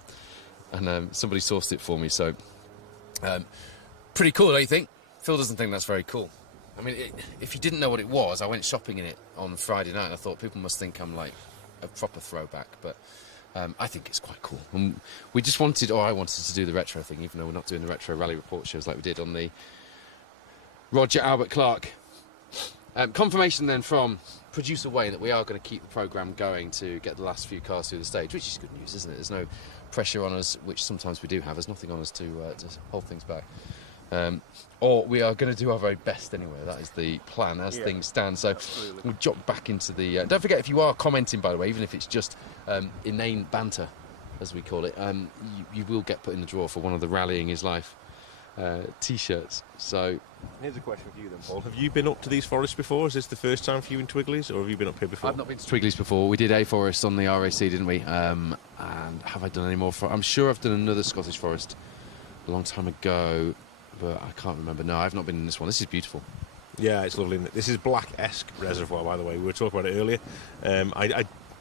somebody sourced it for me. So pretty cool, don't you think? Phil doesn't think that's very cool. I mean, if you didn't know what it was, I went shopping in it on Friday night and I thought people must think I'm like a proper throwback, but I think it's quite cool. And we just wanted, or I wanted to do the retro thing, even though we're not doing the retro rally report shows like we did on the Roger Albert Clark. Confirmation then from producer Wayne that we are going to keep the programme going to get the last few cars through the stage, which is good news, isn't it? There's no pressure on us, which sometimes we do have. There's nothing on us to hold things back. Or we are going to do our very best anyway. That is the plan as things stand. So we'll jump back into the... don't forget, if you are commenting, by the way, even if it's just inane banter, as we call it, you will get put in the draw for one of the Rallying Is Life T-shirts. So here's a question for you then, Paul. Have you been up to these forests before? Is this the first time for you in Twigley's, or have you been up here before? I've not been to Twigley's before. We did a forest on the RAC, didn't we? And have I done any more? I'm sure I've done another Scottish forest a long time ago, but I can't remember. No, I've not been in this one. This is beautiful. Yeah, it's lovely. This is Black-esque Reservoir, by the way. We were talking about it earlier.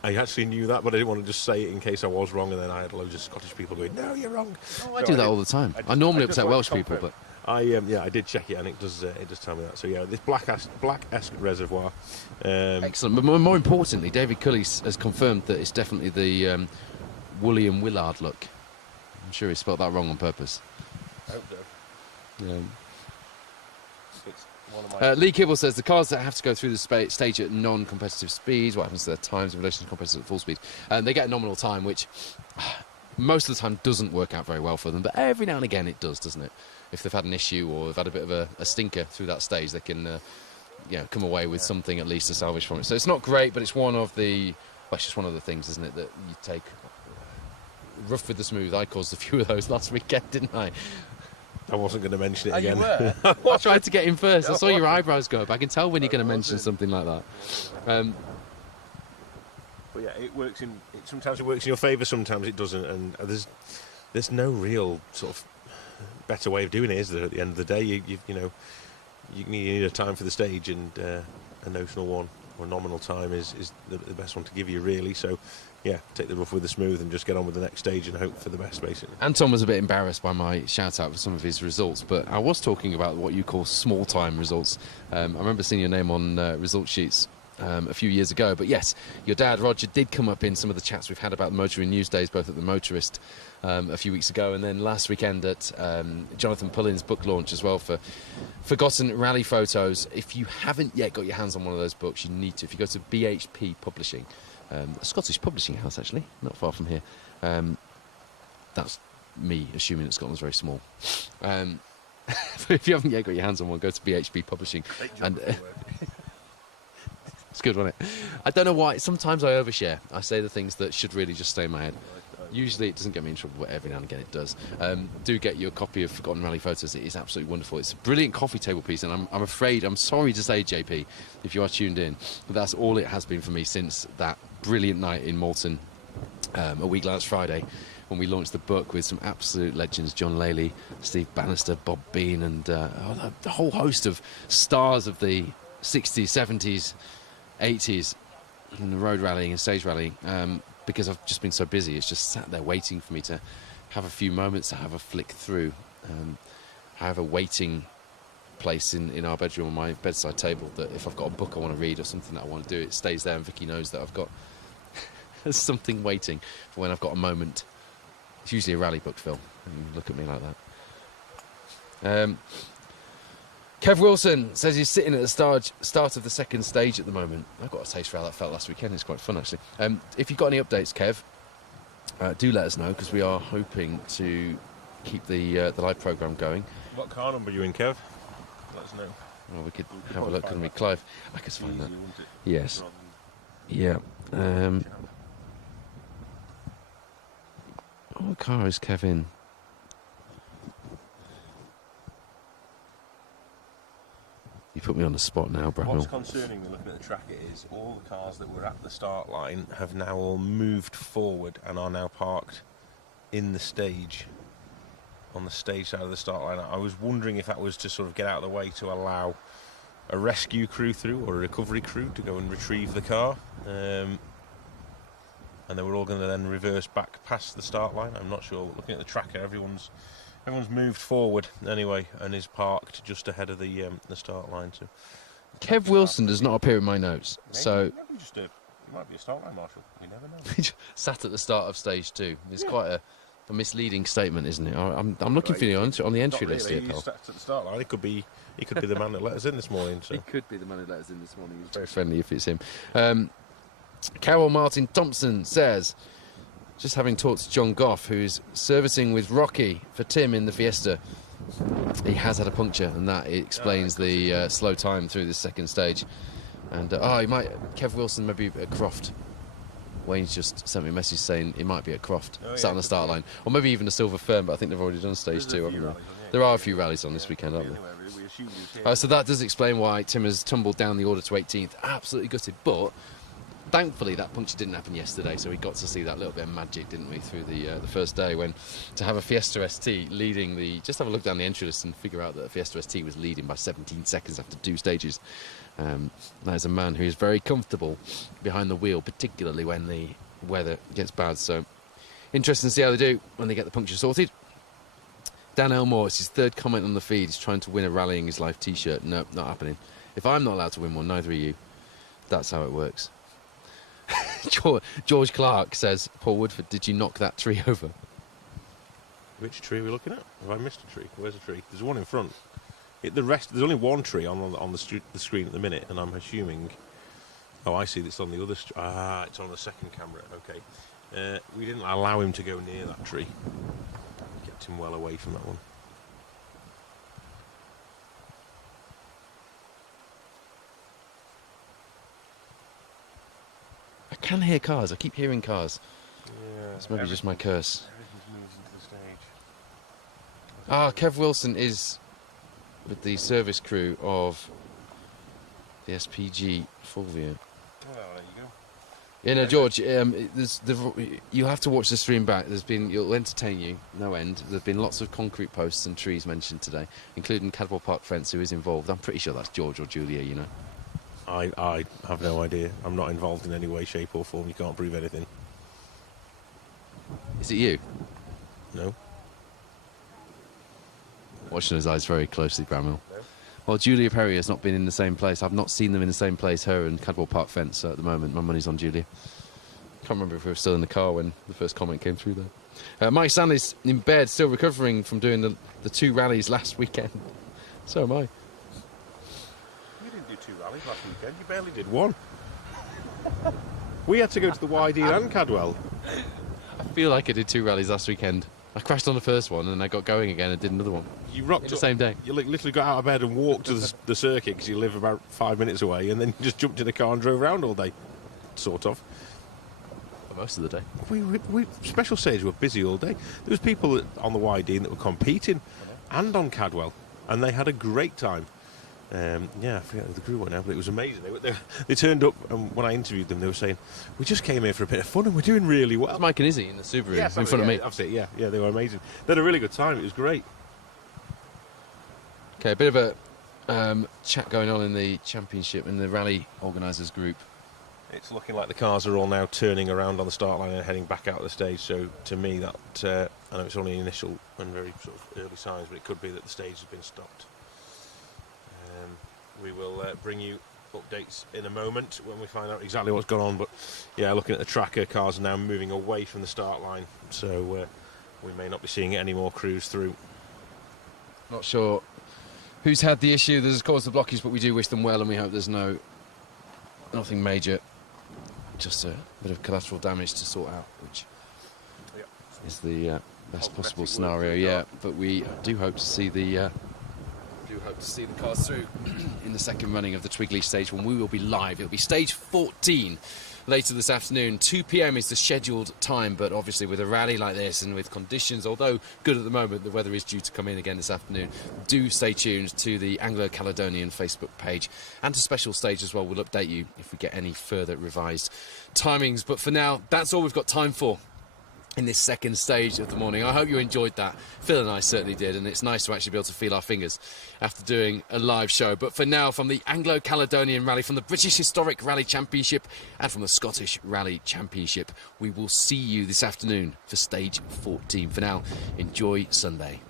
I actually knew that, but I didn't want to just say it in case I was wrong, and then I had loads of Scottish people going, "No, you're wrong." Oh, I do that all the time. I normally upset Welsh people, but I did check it, and it does tell me that. So yeah, this Black-esque Reservoir. Excellent. But more importantly, David Cully has confirmed that it's definitely the William Willard look. I'm sure he spelled that wrong on purpose. I hope so. Yeah. It's one of my... Lee Kibble says the cars that have to go through the stage at non-competitive speeds, what happens to their times in relation to competitive at full speed? They get a nominal time, which most of the time doesn't work out very well for them, but every now and again it does, doesn't it? If they've had an issue or they've had a bit of a stinker through that stage, they can come away with something at least to salvage from it. So it's not great, but it's one of the... Well, it's just one of the things, isn't it, that you take... Rough with the smooth. I caused a few of those last weekend, didn't I? I wasn't going to mention it again. You were? I tried to get in first. I saw your eyebrows go up. I can tell when you're going to mention something like that. But yeah, sometimes it works in your favour, sometimes it doesn't, and there's no real sort of better way of doing it, is there? At the end of the day, you need a time for the stage, and a notional one or nominal time is the best one to give you, really. So yeah, take the rough with the smooth and just get on with the next stage and hope for the best, basically. And Tom was a bit embarrassed by my shout out for some of his results, but I was talking about what you call small time results. I remember seeing your name on result sheets a few years ago, but yes, your dad Roger did come up in some of the chats we've had about the motoring news days, both at the Motorist a few weeks ago and then last weekend at Jonathan Pullin's book launch as well for Forgotten Rally Photos. If you haven't yet got your hands on one of those books, you need to. If you go to BHP Publishing, a Scottish publishing house actually, not far from here. That's me assuming that Scotland's very small. But if you haven't yet got your hands on one, go to BHP Publishing. And it's good, wasn't it? I don't know why. Sometimes I overshare. I say the things that should really just stay in my head. Usually it doesn't get me in trouble, but every now and again it does. Do get you a copy of Forgotten Rally Photos. It is absolutely wonderful. It's a brilliant coffee table piece, and I'm afraid, I'm sorry to say, JP, if you are tuned in, but that's all it has been for me since that brilliant night in Malton a week last Friday when we launched the book with some absolute legends, John Laley, Steve Bannister, Bob Bean, and the whole host of stars of the 60s, 70s, 80s in the road rallying and stage rallying. Because I've just been so busy, it's just sat there waiting for me to have a few moments to have a flick through. I have a waiting place in our bedroom on my bedside table that if I've got a book I want to read or something that I want to do, it stays there, and Vicky knows that I've got something waiting for when I've got a moment. It's usually a rally book, Phil. Look at me like that. Kev Wilson says he's sitting at the start of the second stage at the moment. I've got a taste for how that felt last weekend. It's quite fun, actually. If you've got any updates, Kev, do let us know, because we are hoping to keep the live programme going. What car number are you in, Kev? Let us know. Well, we could have a look, couldn't we, Clive? I could find that. Yes. Yeah. What car is Kev in? You put me on the spot now, Bradwell. What's concerning me looking at the tracker is all the cars that were at the start line have now all moved forward and are now parked in the stage, on the stage side of the start line. I was wondering if that was to sort of get out of the way to allow a rescue crew through or a recovery crew to go and retrieve the car. And they were all going to then reverse back past the start line. I'm not sure. Looking at the tracker, everyone's moved forward anyway and is parked just ahead of the start line. So Kev Wilson does not appear in my notes, so it might be a start line marshal. You never know. sat at the start of stage 2. It's quite a misleading statement, isn't it? I'm looking for you on the entry list here, pal. He's sat at the start line. He could be the man that let us in this morning. So. He could be the man who let us in this morning. He's very friendly if it's him. Carol Martin Thompson says, just having talked to John Goff, who's servicing with Rocky for Tim in the Fiesta, he has had a puncture, and that explains the slow time through the second stage. And Kev Wilson maybe at Croft. Wayne's just sent me a message saying it might be at Croft, sat on the start line, or maybe even a Silver Fern, but I think they've already done stage 2, haven't they? There are a few rallies on this weekend, aren't there? So that does explain why Tim has tumbled down the order to 18th. Absolutely gutted, but thankfully that puncture didn't happen yesterday, so we got to see that little bit of magic, didn't we, through the first day, when to have a Fiesta ST leading the... Just have a look down the entry list and figure out that a Fiesta ST was leading by 17 seconds after 2 stages. That is a man who is very comfortable behind the wheel, particularly when the weather gets bad. So interesting to see how they do when they get the puncture sorted. Dan Elmore, it's his 3rd comment on the feed. He's trying to win a Rallying His Life t-shirt. No, not happening. If I'm not allowed to win one, neither are you. That's how it works. George Clark says, Paul Woodford, did you knock that tree over? Which tree are we looking at? Have I missed a tree? Where's the tree? There's one in front. There's only one tree on the screen at the minute, and I'm assuming... Oh, I see. It's on the other... it's on the second camera. Okay. We didn't allow him to go near that tree. Kept him well away from that one. I can hear cars. I keep hearing cars. Yeah, It's maybe just my curse. Everything's moved into the stage. Kev Wilson is with the service crew of the SPG Fulvia. Oh, there you go. Yeah, no, George, you have to watch the stream back. It'll entertain you, no end. There's been lots of concrete posts and trees mentioned today, including Cadwell Park Fence, who is involved. I'm pretty sure that's George or Julia, you know. I have no idea. I'm not involved in any way, shape or form. You can't prove anything. Is it you? No. Watching his eyes very closely, Bramwell. Well, Julia Perry has not been in the same place. I've not seen them in the same place, her and Cadwell Park Fence. So at the moment, my money's on Julia. Can't remember if we were still in the car when the first comment came through there. Mike Stanley's in bed, still recovering from doing the 2 rallies last weekend. So am I. You didn't do 2 rallies last weekend. You barely did 1. We had to go to the YD and Cadwell. I feel like I did 2 rallies last weekend. I crashed on the first one and then I got going again and did another one. You rocked the same day. You literally got out of bed and walked to the circuit because you live about 5 minutes away, and then you just jumped in the car and drove around all day, sort of. For most of the day. We special stage were busy all day. There was people on the YD that were competing and on Cadwell, and they had a great time. I forget who the crew were now, but it was amazing. They turned up, and when I interviewed them, they were saying, "We just came here for a bit of fun, and we're doing really well." That's Mike and Izzy in the Subaru in front of me. That's it. Yeah, they were amazing. They had a really good time. It was great. Okay, a bit of a chat going on in the championship in the rally organisers group. It's looking like the cars are all now turning around on the start line and heading back out of the stage. So to me, that I know it's only initial and very sort of early signs, but it could be that the stage has been stopped. We will bring you updates in a moment when we find out exactly what's gone on. But yeah, looking at the tracker, cars are now moving away from the start line, so we may not be seeing any more crews through. Not sure who's had the issue that has caused the blockage, but we do wish them well, and we hope there's nothing major, just a bit of collateral damage to sort out, which is the best possible scenario. Yeah, but we do hope to see the cars through in the second running of the Twigley stage, when we will be live. It'll be stage 14 later this afternoon. 2 p.m. is the scheduled time, but obviously with a rally like this and with conditions, although good at the moment, the weather is due to come in again this afternoon. Do stay tuned to the Anglo Caledonian Facebook page and to Special Stage as well. We'll update you if we get any further revised timings. But for now, that's all we've got time for in this second stage of the morning. I hope you enjoyed that. Phil and I certainly did, and it's nice to actually be able to feel our fingers after doing a live show. But for now, from the Anglo-Caledonian Rally, from the British Historic Rally Championship and from the Scottish Rally Championship, we will see you this afternoon for stage 14. For now, enjoy Sunday.